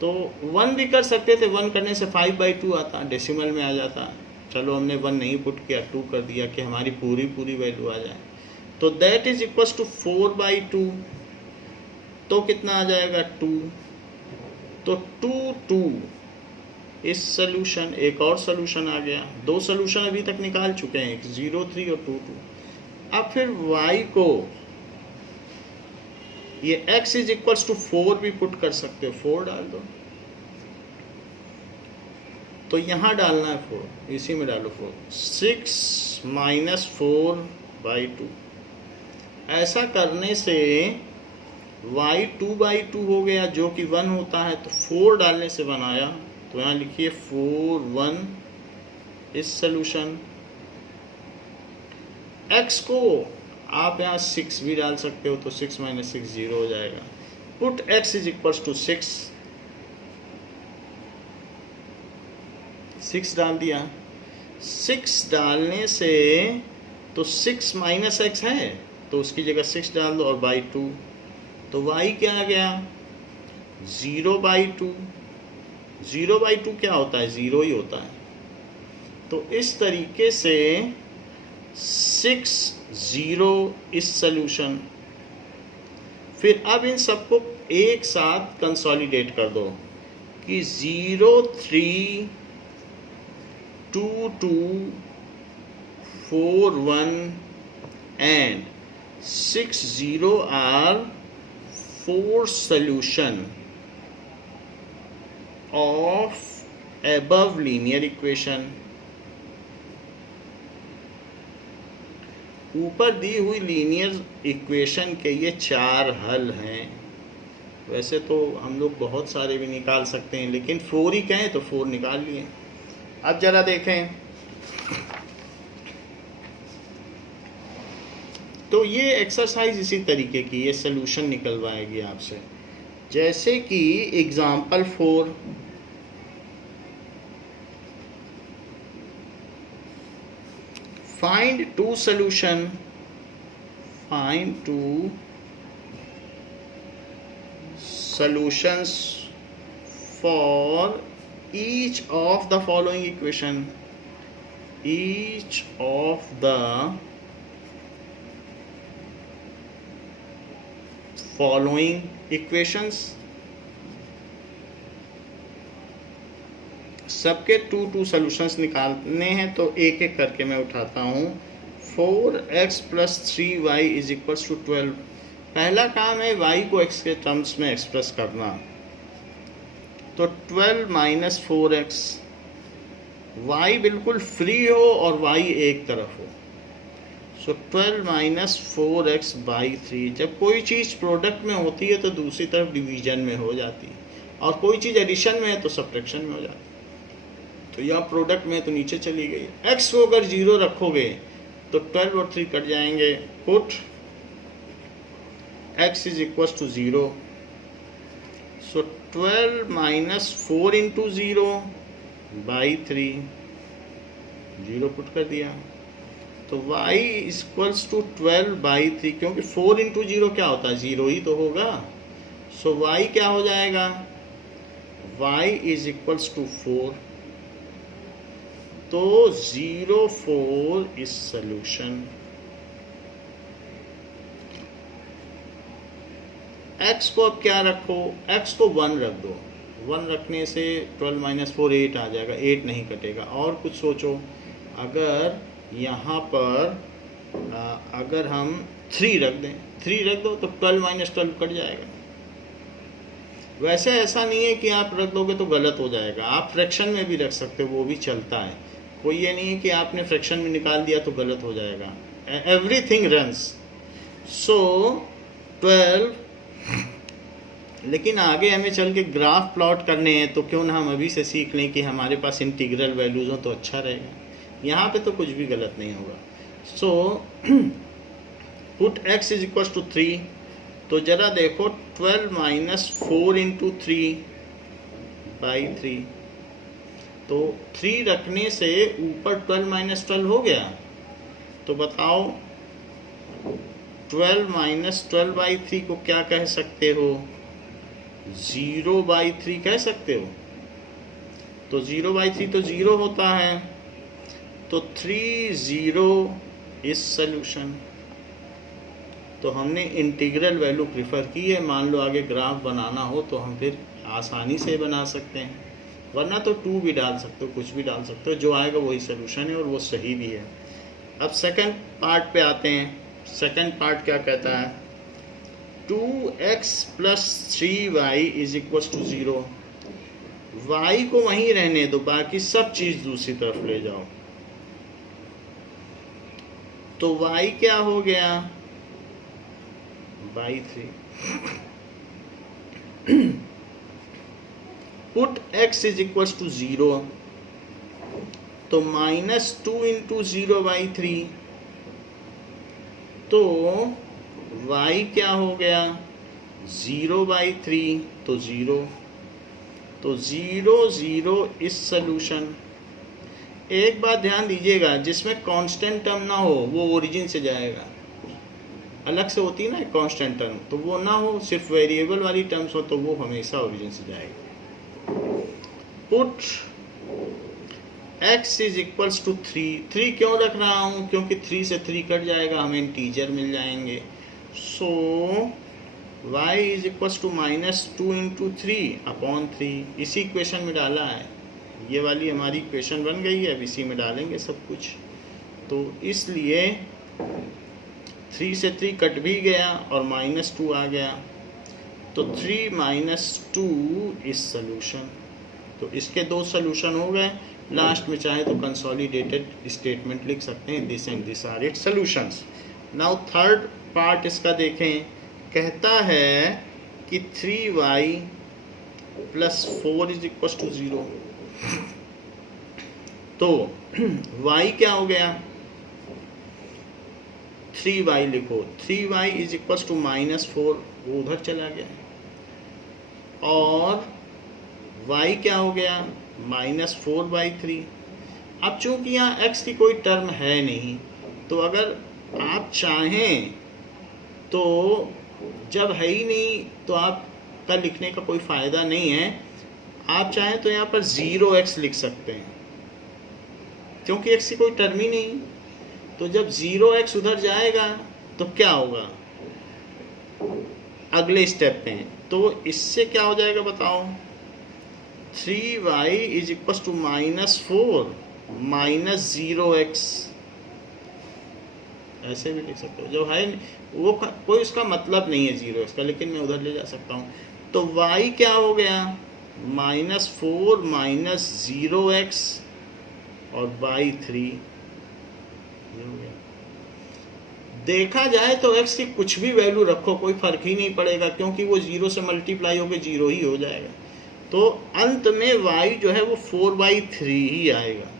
तो 1 भी कर सकते थे, 1 करने से 5/2 आता, डेसिमल में आ जाता। चलो हमने 1 नहीं पुट किया, 2 कर दिया कि हमारी पूरी वैल्यू आ जाए। तो दैट इज इक्वल्स टू 4/2, तो कितना आ जाएगा? 2। तो 2 इस सोल्यूशन। एक और सोल्यूशन आ गया। 2 सोल्यूशन अभी तक निकाल चुके हैं, 0 3 और 2 2। अब फिर y को ये x इज इक्वल्स टू 4 भी पुट कर सकते हो, 4 डाल दो। तो यहाँ डालना है 4, इसी में डालो 4। 6 माइनस 4/2। ऐसा करने से y 2/2 हो गया, जो कि 1 होता है। तो 4 डालने से 1 आया, तो यहाँ लिखिए 4 1 इस सोल्यूशन। x को आप यहाँ 6 भी डाल सकते हो, तो 6 माइनस 6 0 हो जाएगा। Put x is equals to 6 डाल दिया। 6 डालने से तो 6 माइनस x है, तो उसकी जगह 6 डाल दो और बाई 2। तो y क्या आ गया? 0/2। 0/2 क्या होता है? 0 ही होता है। तो इस तरीके से 6 0 इस सॉल्यूशन। फिर अब इन सबको एक साथ कंसोलिडेट कर दो कि 0 3 2 2 4 1 and 6 0 are 4 solution of above linear equation। ऊपर दी हुई लीनियर इक्वेशन के ये 4 हल हैं। वैसे तो हम लोग बहुत सारे भी निकाल सकते हैं, लेकिन 4 ही कहें तो 4 निकाल लिए। अब जरा देखें, तो ये एक्सरसाइज इसी तरीके की, ये सॉल्यूशन निकलवाएगी आपसे। जैसे कि example 4, find two solutions for each of the following equation। each of the following equations, सबके 2 सॉल्यूशंस निकालने हैं। तो एक एक करके मैं उठाता हूँ। 4x + 3y = 12। पहला काम है y को x के टर्म्स में एक्सप्रेस करना। तो 12 - 4x, y बिल्कुल फ्री हो और y एक तरफ हो। सो 12 - 4x/3। जब कोई चीज़ प्रोडक्ट में होती है तो दूसरी तरफ डिवीजन में हो जाती है, और कोई चीज़ एडिशन में है तो सब्ट्रैक्शन में हो जाती है। तो यहाँ प्रोडक्ट में तो नीचे चली गई। x को अगर 0 रखोगे तो 12 और 3 कट जाएंगे। Put x = 0। सो 12 - 4 × 0/3, 0 पुट कर दिया। तो y = 12/3, क्योंकि 4 × 0 क्या होता है? 0 ही तो होगा। सो y क्या हो जाएगा? y = 4। तो 0 4 इस सॉल्यूशन। x को अब क्या रखो? x को 1 रख दो। 1 रखने से 12 - 4 8 आ जाएगा, 8 नहीं कटेगा। और कुछ सोचो, अगर यहाँ पर अगर हम 3 रख दें, 3 रख दो तो 12 - 12 कट जाएगा। वैसे ऐसा नहीं है कि आप रख दोगे तो गलत हो जाएगा, आप फ्रैक्शन में भी रख सकते हो, वो भी चलता है। कोई ये नहीं है कि आपने फ्रैक्शन में निकाल दिया तो गलत हो जाएगा। Everything runs. सो 12। लेकिन आगे हमें चल के ग्राफ प्लॉट करने हैं, तो क्यों ना हम अभी से सीख लें कि हमारे पास इंटीग्रल वैल्यूज़ हो तो अच्छा रहेगा। यहाँ पे तो कुछ भी गलत नहीं होगा। सो पुट x = 3। तो ज़रा देखो, 12 - 4 × 3/3। तो 3 रखने से ऊपर 12 - 12 हो गया। तो बताओ 12 - 12/3 को क्या कह सकते हो? 0/3 कह सकते हो। तो 0/3 तो 0 होता है। तो 3 0 इस सॉल्यूशन। तो हमने इंटीग्रल वैल्यू प्रिफर की है। मान लो आगे ग्राफ बनाना हो तो हम फिर आसानी से बना सकते हैं, वरना तो 2 भी डाल सकते हो, कुछ भी डाल सकते हो, जो आएगा वही सॉल्यूशन है और वो सही भी है। अब सेकंड पार्ट पे आते हैं। सेकंड पार्ट क्या कहता है? 2x + 3y = 0। y को वहीं रहने दो, बाकी सब चीज़ दूसरी तरफ ले जाओ। तो y क्या हो गया? 3। Put x = 0। तो -2 × 0/3। तो y क्या हो गया? 0/3। तो 0। तो 0 0 इस सॉल्यूशन। एक बात ध्यान दीजिएगा, जिसमें कांस्टेंट टर्म ना हो वो ओरिजिन से जाएगा। अलग से होती है ना कांस्टेंट टर्म, तो वो ना हो, सिर्फ वेरिएबल वाली टर्म्स हो तो वो हमेशा ओरिजिन से जाएगी। Put x is equals to 3 क्यों रख रहा हूँ? क्योंकि 3 से 3 कट जाएगा, हमें इंटीजर मिल जाएंगे। So y is equals to -2 into 3/3 इसी इक्वेशन में डाला है। ये वाली हमारी इक्वेशन बन गई है, अब इसी में डालेंगे सब कुछ। तो इसलिए 3 से 3 कट भी गया और -2 आ गया, तो 3 - 2 इज सोल्यूशन। तो इसके 2 सोल्यूशन हो गए। लास्ट में चाहे तो कंसोलिडेटेड स्टेटमेंट लिख सकते हैं, this and this are its solutions. Now third part इसका देखें, कहता है कि 3y + 4 इज इक्वल टू 0। तो y क्या हो गया? 3y लिखो, 3y इज इक्वल टू -4, वो उधर चला गया। और y क्या हो गया? -4/3। अब चूंकि यहाँ x की कोई टर्म है नहीं, तो अगर आप चाहें तो जब है ही नहीं तो आपका लिखने का कोई फ़ायदा नहीं है। आप चाहें तो यहाँ पर 0x लिख सकते हैं, क्योंकि x की कोई टर्म ही नहीं। तो जब 0x उधर जाएगा तो क्या होगा अगले स्टेप में? तो इससे क्या हो जाएगा बताओ? 3y is equal to -4 - 0x, ऐसे भी लिख सकते हो। जो है वो कोई उसका मतलब नहीं है 0x का, लेकिन मैं उधर ले जा सकता हूँ। तो y क्या हो गया? -4 - 0x और /3 हो गया। देखा जाए तो x की कुछ भी वैल्यू रखो, कोई फर्क ही नहीं पड़ेगा, क्योंकि वो 0 से मल्टीप्लाई होकर 0 ही हो जाएगा। तो अंत में y जो है वो 4/3 ही आएगा,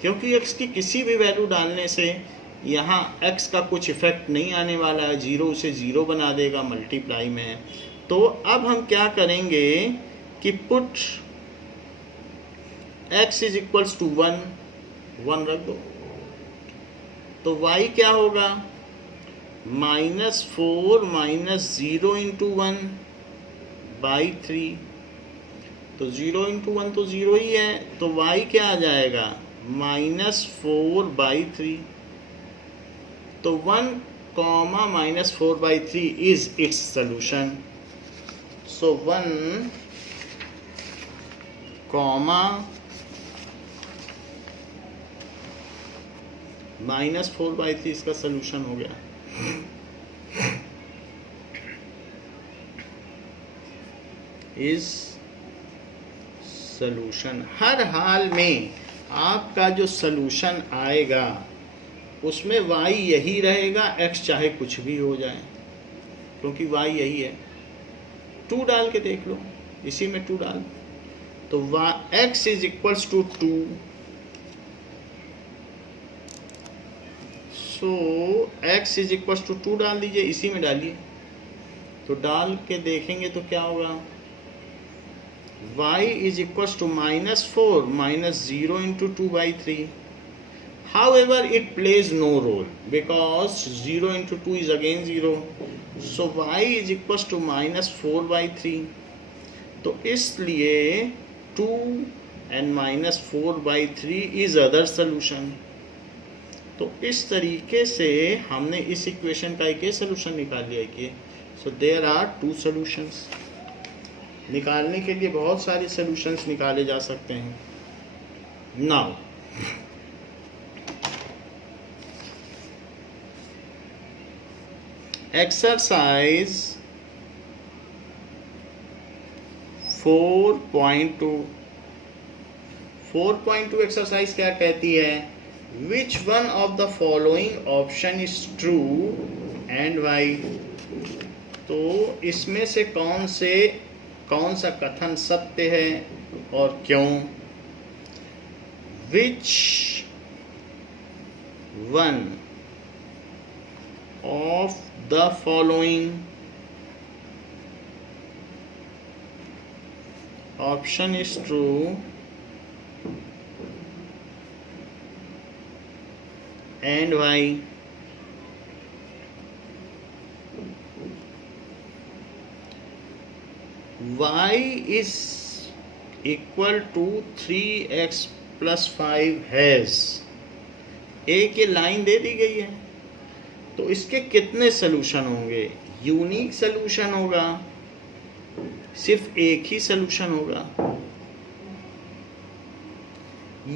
क्योंकि x की किसी भी वैल्यू डालने से यहाँ x का कुछ इफेक्ट नहीं आने वाला है, 0 से 0 बना देगा, मल्टीप्लाई में है। तो अब हम क्या करेंगे कि put x is equals to 1 रख दो। तो y क्या होगा? -4 - 0 इंटू 1/3। तो 0 इंटू 1 तो 0 ही है, तो y क्या आ जाएगा? -4/3। तो 1, -4/3 इज इट्स सोल्यूशन। सो 1, -4/3 इसका सोल्यूशन हो गया। Is solution. हर हाल में आपका जो सोल्यूशन आएगा उसमें y यही रहेगा, x चाहे कुछ भी हो जाए, क्योंकि y यही है। 2 डाल के देख लो, इसी में 2 डाल। तो x is equals to 2। So x is equals to 2 डाल दीजिए, इसी में डालिए। तो डाल के देखेंगे तो क्या होगा? y is equals to -4 - 0 into 2/3। However, it plays no role because 0 into 2 is again 0. So y is equals to -4/3. तो इसलिए 2 and -4/3 is other solution. तो इस तरीके से हमने इस इक्वेशन का एक सोल्यूशन निकाल लिया कि so there are 2 solutions. निकालने के लिए बहुत सारे सॉल्यूशंस निकाले जा सकते हैं। नाउ एक्सरसाइज 4.2 एक्सरसाइज क्या कहती है? Which one of the following option is true and why. तो इसमें से कौन सा कथन सत्य है और क्यों? Which one of the following option is true and why. y is equal to 3x plus 5 has, एक ये लाइन दे दी गई है, तो इसके कितने सोल्यूशन होंगे? यूनिक सोल्यूशन होगा, सिर्फ एक ही सोल्यूशन होगा,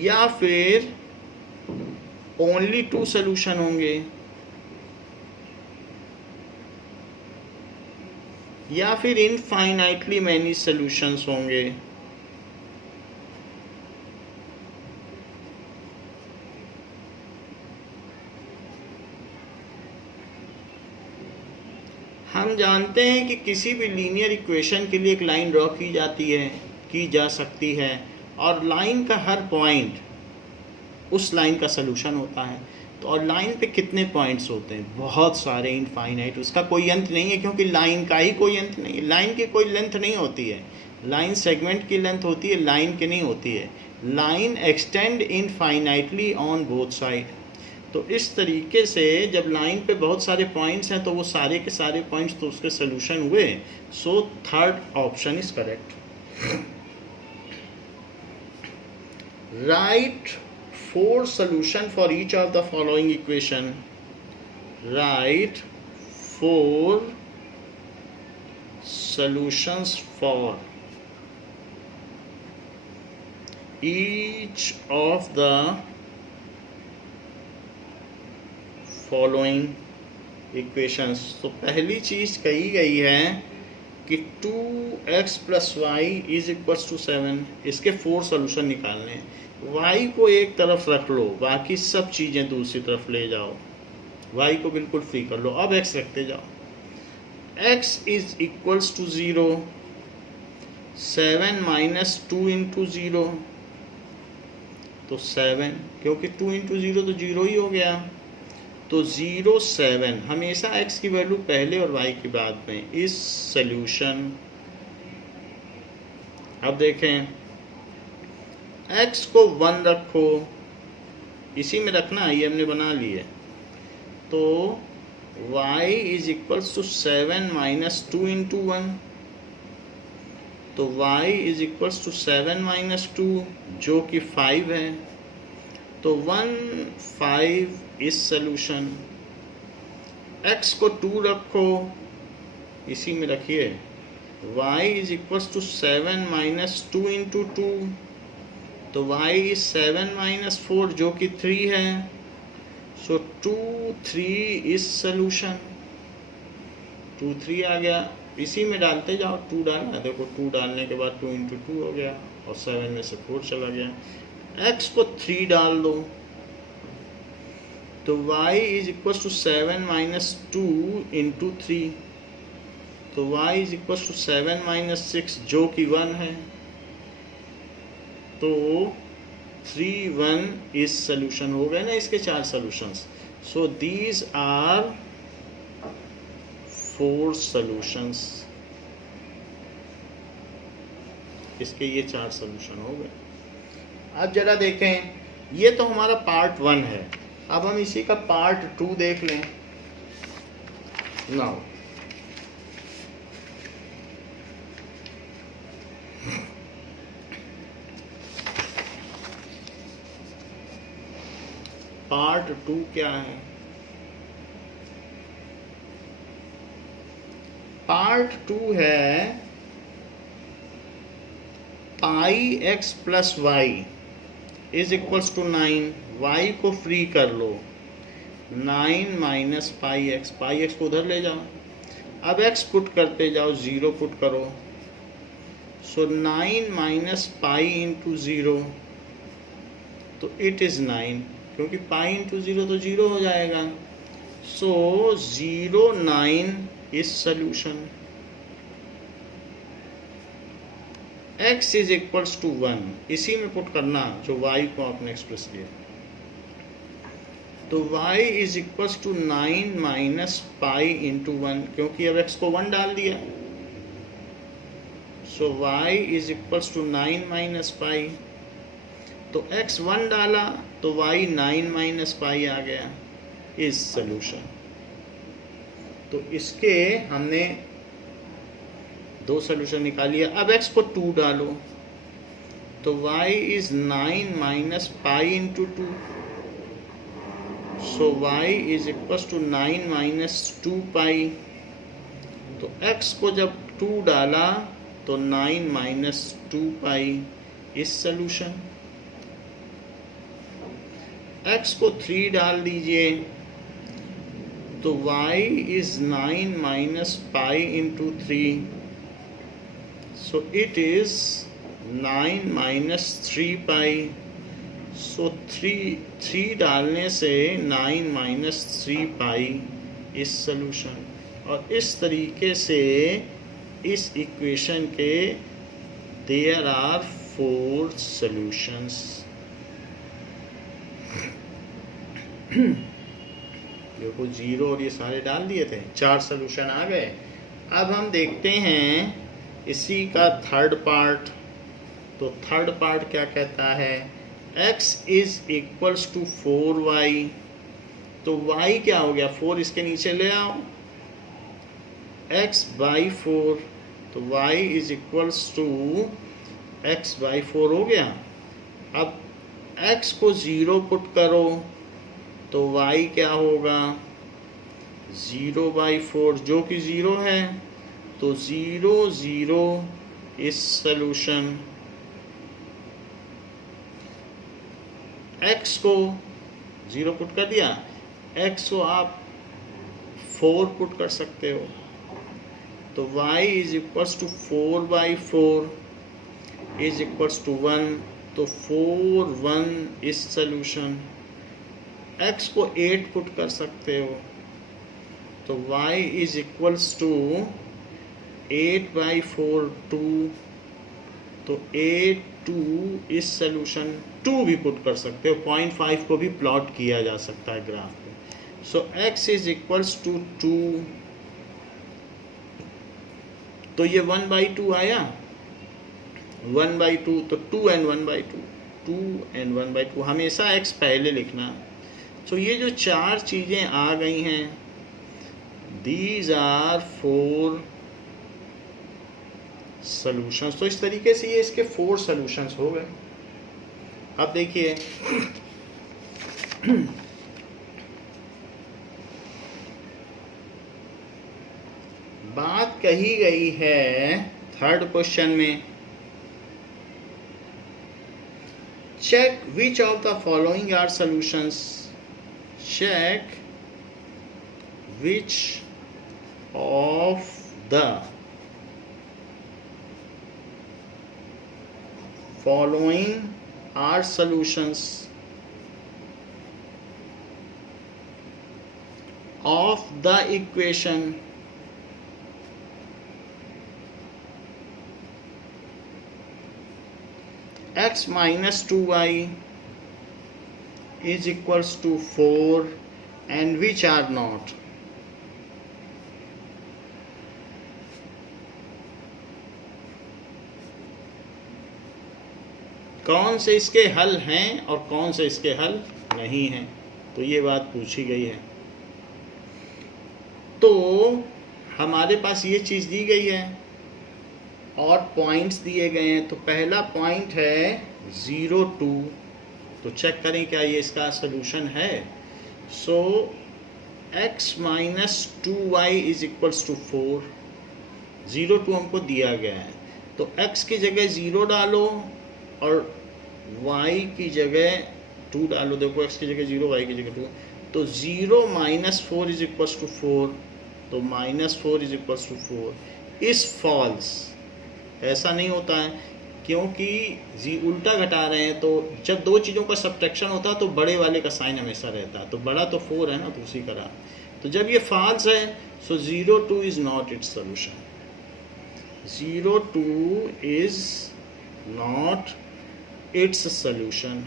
या फिर ओनली 2 सोल्यूशन होंगे, या फिर इनफाइनाइटली मैनी सोल्यूशंस होंगे? हम जानते हैं कि किसी भी लीनियर इक्वेशन के लिए एक लाइन ड्रॉ की जा सकती है, और लाइन का हर पॉइंट उस लाइन का सलूशन होता है। तो और लाइन पे कितने पॉइंट्स होते हैं? बहुत सारे, इनफाइनाइट, उसका कोई अंत नहीं है, क्योंकि लाइन का ही कोई अंत नहीं है। लाइन की कोई लेंथ नहीं होती है, लाइन सेगमेंट की लेंथ होती है, लाइन की नहीं होती है। Line extend infinitely on both side. तो इस तरीके से जब लाइन पे बहुत सारे पॉइंट्स हैं तो वो सारे के सारे पॉइंट्स तो उसके सोल्यूशन हुए। So third option is correct. Right 4 solution for each of the following equation. Write 4 solutions for each of the following equations. तो पहली चीज कही गई है कि 2x plus y is equals to 7। इसके 4 सोल्यूशन निकालने हैं। y को एक तरफ रख लो, बाकी सब चीज़ें दूसरी तरफ ले जाओ, y को बिल्कुल फ्री कर लो। अब x रखते जाओ। x is equals to 0, 7 minus 2 into 0, तो 7, क्योंकि 2 इंटू 0 तो 0 ही हो गया, तो 0 7। हमेशा x की वैल्यू पहले और y की बाद में। इस सॉल्यूशन, अब देखें, x को 1 रखो, इसी में रखना है, ये हमने बना ली है। तो y is equals to 7 minus 2 into 1, तो y is equals to 7 minus 2 जो कि 5 है, तो 1 5 इस सॉल्यूशन। x को 2 रखो, इसी में रखिए, y is equals to 7 minus 2 into 2, तो y इज 7 माइनस 4 जो कि 3 है। सो 2 3 इस सॉल्यूशन। 2 3 आ गया, इसी में डालते जाओ। 2 डालना, देखो 2 डालने के बाद 2 इंटू 2 हो गया, और 7 में से 4 चला गया। x को 3 डाल दो, तो y is equal to 7 minus 2 into 3, तो y is equal to 7 minus 6 जो कि 1 है, तो 3 1 इस सॉल्यूशन हो गए ना इसके 4 solutions. So these are 4 solutions, इसके ये 4 सॉल्यूशन हो गए। अब जरा देखें, ये तो हमारा पार्ट 1 है। अब हम इसी का पार्ट 2 देख लें। नाउ पार्ट 2 क्या है? पार्ट 2 है pi x plus y is equals to 9। y को फ्री कर लो, 9 माइनस पाई एक्स को उधर ले जाओ। अब x पुट करते जाओ, 0 पुट करो। सो 9 माइनस पाई इंटू 0, तो इट इज़ 9, क्योंकि पाई इंटू 0 तो 0 हो जाएगा। So 0 9 is solution. x is equals to 1, इसी में पुट करना जो y को आपने एक्सप्रेस किया। तो y is equals to 9 minus pi into 1, क्योंकि अब x को 1 डाल दिया। So y is equals to 9 minus pi, तो x 1 डाला तो y 9 माइनस पाई आ गया, इज सॉल्यूशन। तो इसके हमने 2 सॉल्यूशन निकालिए। अब x को 2 डालो, तो y is 9 minus pi into 2. So y is equals to 9 minus 2 pi. तो x को जब 2 डाला तो 9 minus 2 pi इस सॉल्यूशन. x को 3 डाल दीजिए तो y is 9 minus pi into 3. So it is 9 minus 3 pi. So 3 डालने से 9 minus 3 pi इस सॉल्यूशन. और इस तरीके से इस इक्वेशन के देयर आर 4 सॉल्यूशंस. देखो 0 और ये सारे डाल दिए थे, 4 सॉल्यूशन आ गए. अब हम देखते हैं इसी का थर्ड पार्ट. तो थर्ड पार्ट क्या कहता है, x is equals to 4y. तो y क्या हो गया, 4 इसके नीचे ले आओ, x बाई 4. तो y is equals to x by 4 हो गया. अब x को 0 पुट करो तो y क्या होगा, 0 बाई 4 जो कि 0 है. तो 0 0 इस सॉल्यूशन. x को 0 पुट कर दिया, x को आप 4 पुट कर सकते हो. तो y is equals to 4 by 4 is equals to 1. तो 4 1 इस सॉल्यूशन. x को 8 पुट कर सकते हो. तो y is equals to 8 by 4 2. तो 8 2 इस सॉल्यूशन. 2 भी पुट कर सकते हो, 0.5 को भी प्लॉट किया जा सकता है ग्राफ पे. सो x इज इक्वल्स टू 2. तो ये 1 बाई 2 आया, 1 बाई 2. तो 2 and 1 बाई 2, 2 and 1 बाई 2. हमेशा x पहले लिखना. तो ये जो 4 चीज़ें आ गई हैं, दीज आर 4 सॉल्यूशंस. तो इस तरीके से ये इसके 4 सॉल्यूशंस हो गए. अब देखिए बात कही गई है थर्ड क्वेश्चन में, check which of the following are solutions. Check which of the following are solutions of the equation x minus 2y is equals to 4 and which are not. कौन से इसके हल हैं और कौन से इसके हल नहीं हैं. तो ये बात पूछी गई है. तो हमारे पास ये चीज़ दी गई है और पॉइंट्स दिए गए हैं. तो पहला पॉइंट है 0 2. तो चेक करें क्या ये इसका सॉल्यूशन है. So x minus 2y is equals to 4. 0 2 हमको दिया गया है. तो x की जगह 0 डालो और y की जगह 2 डालो. देखो x की जगह 0, y की जगह 2. तो 0 माइनस 4 इज इक्वल्स टू 4. तो minus 4 is equals to 4 is false. ऐसा नहीं होता है क्योंकि उल्टा घटा रहे हैं. तो जब दो चीज़ों का सब्ट्रैक्शन होता है तो बड़े वाले का साइन हमेशा रहता है. तो बड़ा तो 4 है ना, तो उसी का. तो जब ये फॉल्स है so 0 2 is not its solution. 0 2 is not its solution.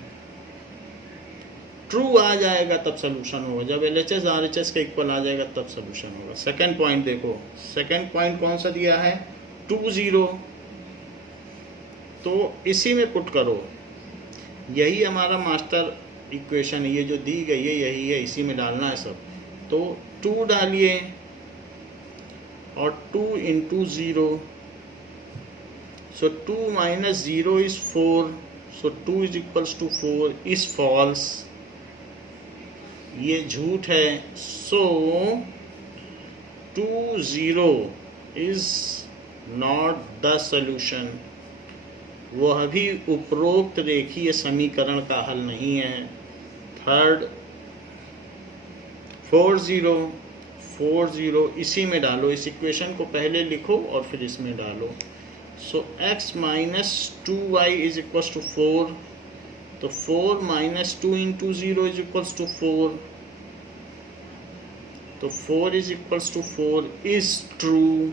True आ जाएगा तब सॉल्यूशन होगा. जब LHS RHS के इक्वल आ जाएगा तब सॉल्यूशन होगा. सेकंड पॉइंट देखो, सेकंड पॉइंट कौन सा दिया है, 2 0. तो इसी में पुट करो. यही हमारा मास्टर इक्वेशन है, ये जो दी गई है यही है, इसी में डालना है सब. तो 2 डालिए और 2 into 0. So 2 minus 0 is 4. So 2 is equals to 4 is false, ये झूठ है। So 2 0 is not the solution, वो अभी उपरोक्त रेखीय समीकरण का हल नहीं है। थर्ड 4 0 इसी में डालो, इस इक्वेशन को पहले लिखो और फिर इसमें डालो। So x minus 2y is equals to 4, तो 4 minus 2 into 0 is equals to 4, तो 4 is equals to 4 is true,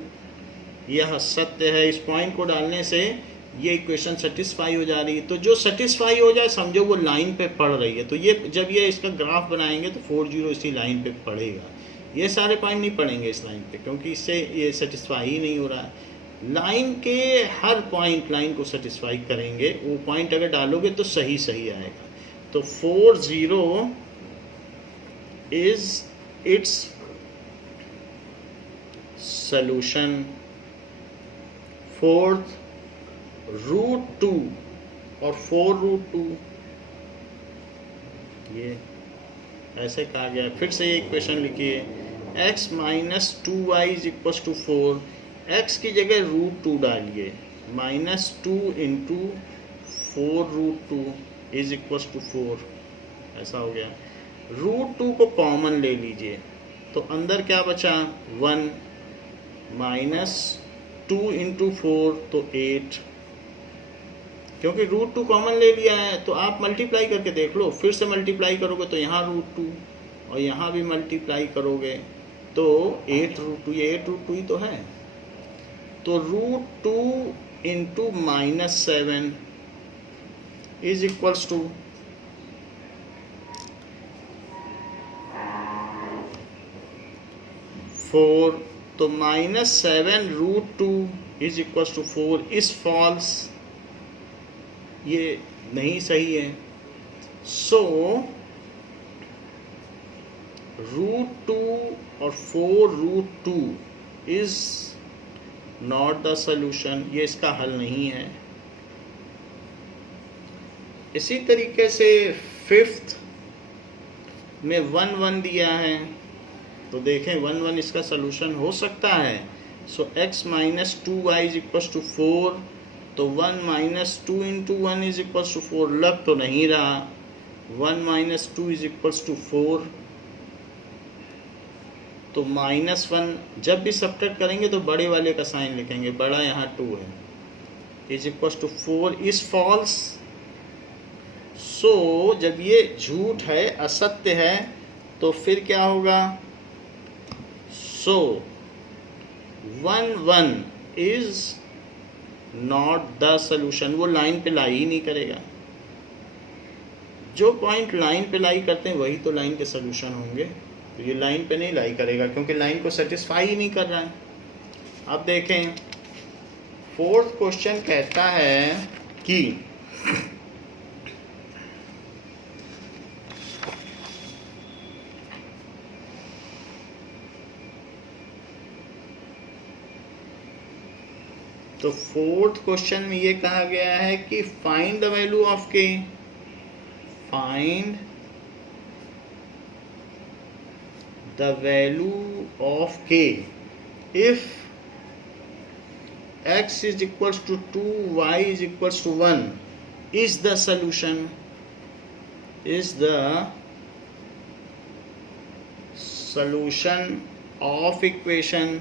यह सत्य है। इस पॉइंट को डालने से ये इक्वेशन सेटिस्फाई हो जा रही है। तो जो सेटिस्फाई हो जाए समझो वो लाइन पे पढ़ रही है, तो ये जब ये इसका ग्राफ बनाएंगे तो 4 0 इसी लाइन पे पढ़ेगा। ये सारे पॉइंट नहीं पढ़ेंगे इस लाइन पे, क्योंकि इससे ये सेटिस्फाई ही नहीं हो रहा है। लाइन के हर पॉइंट लाइन को सेटिस्फाई करेंगे, वो पॉइंट अगर डालोगे तो सही सही आएगा। तो 4 0 इज इट्स सॉल्यूशन। फोर्थ √2 और 4√2, ये ऐसे कहा गया। फिर से ये इक्वेशन लिखिए, x minus 2y is equal to 4, x की जगह √2 डालिए, minus 2 into 4√2 is equal to 4, ऐसा हो गया। √2 को कॉमन ले लीजिए, तो अंदर क्या बचा 1, माइनस 2 इंटू 4 तो 8, क्योंकि √2 कॉमन ले लिया है तो आप मल्टीप्लाई करके देख लो। फिर से मल्टीप्लाई करोगे तो यहाँ √2 और यहाँ भी मल्टीप्लाई करोगे तो 8√2, ये 8√2 ही तो है। तो √2 into minus 7 is equals to 4, तो minus 7 √2 is equals to 4 is false, ये नहीं सही है। सो √2 और 4√2 इज नॉट द सॉल्यूशन, ये इसका हल नहीं है। इसी तरीके से फिफ्थ में 1 1 दिया है, तो देखें 1 1 इसका सॉल्यूशन हो सकता है। So x minus 2y is equal to 4, तो 1 minus 2 into 1 is equal to 4 लग तो नहीं रहा। 1 माइनस 2 इज इक्वल टू 4, तो -1 जब भी सब्ट्रैक्ट करेंगे तो बड़े वाले का साइन लिखेंगे, बड़ा यहाँ 2 है, is equal to 4 is false. So जब ये झूठ है, असत्य है, तो फिर क्या होगा? सो 1 1 इज नॉट द सॉल्यूशन, वो लाइन पे लाई ही नहीं करेगा। जो पॉइंट लाइन पे लाई करते हैं वही तो लाइन के सॉल्यूशन होंगे, तो ये लाइन पे नहीं लाई करेगा क्योंकि लाइन को सेटिस्फाई ही नहीं कर रहा है। अब देखें फोर्थ क्वेश्चन कहता है कि तो फोर्थ क्वेश्चन में ये कहा गया है कि फाइंड द वैल्यू ऑफ के, फाइंड द वैल्यू ऑफ के if x is equals to 2, y is equals to 1 is the solution, is the solution of equation।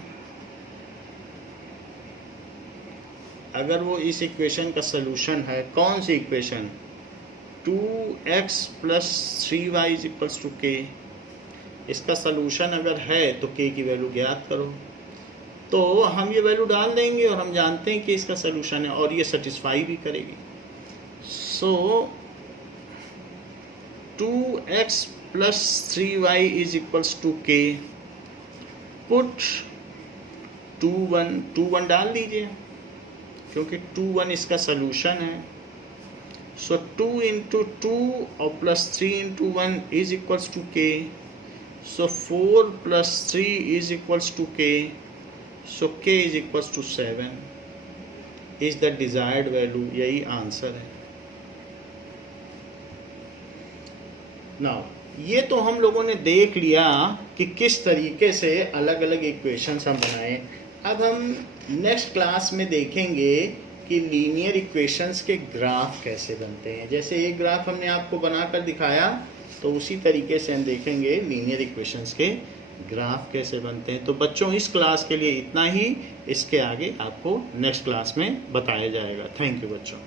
अगर वो इस इक्वेशन का सलूशन है, कौन सी equation? 2x plus 3y is equals to K, इसका solution अगर है तो k की वैल्यू ज्ञात करो। तो हम ये वैल्यू डाल देंगे और हम जानते हैं कि इसका सलूशन है और ये सेटिस्फाई भी करेगी। So 2x plus 3y is equals to k, put 2 1 डाल दीजिए क्योंकि 2 1 इसका सलूशन है। सो 2 इंटू 2 और plus 3 into 1 is equals to k. So 4 plus 3 is equals to k. So k is equals to 7 is the desired value, यही answer है। Now ये तो हम लोगों ने देख लिया कि किस तरीके से अलग अलग इक्वेशंस हम बनाए। अब हम नेक्स्ट क्लास में देखेंगे कि लीनियर इक्वेशंस के ग्राफ कैसे बनते हैं। जैसे एक ग्राफ हमने आपको बनाकर दिखाया, तो उसी तरीके से हम देखेंगे लीनियर इक्वेशंस के ग्राफ कैसे बनते हैं। तो बच्चों इस क्लास के लिए इतना ही, इसके आगे आपको नेक्स्ट क्लास में बताया जाएगा। थैंक यू बच्चों।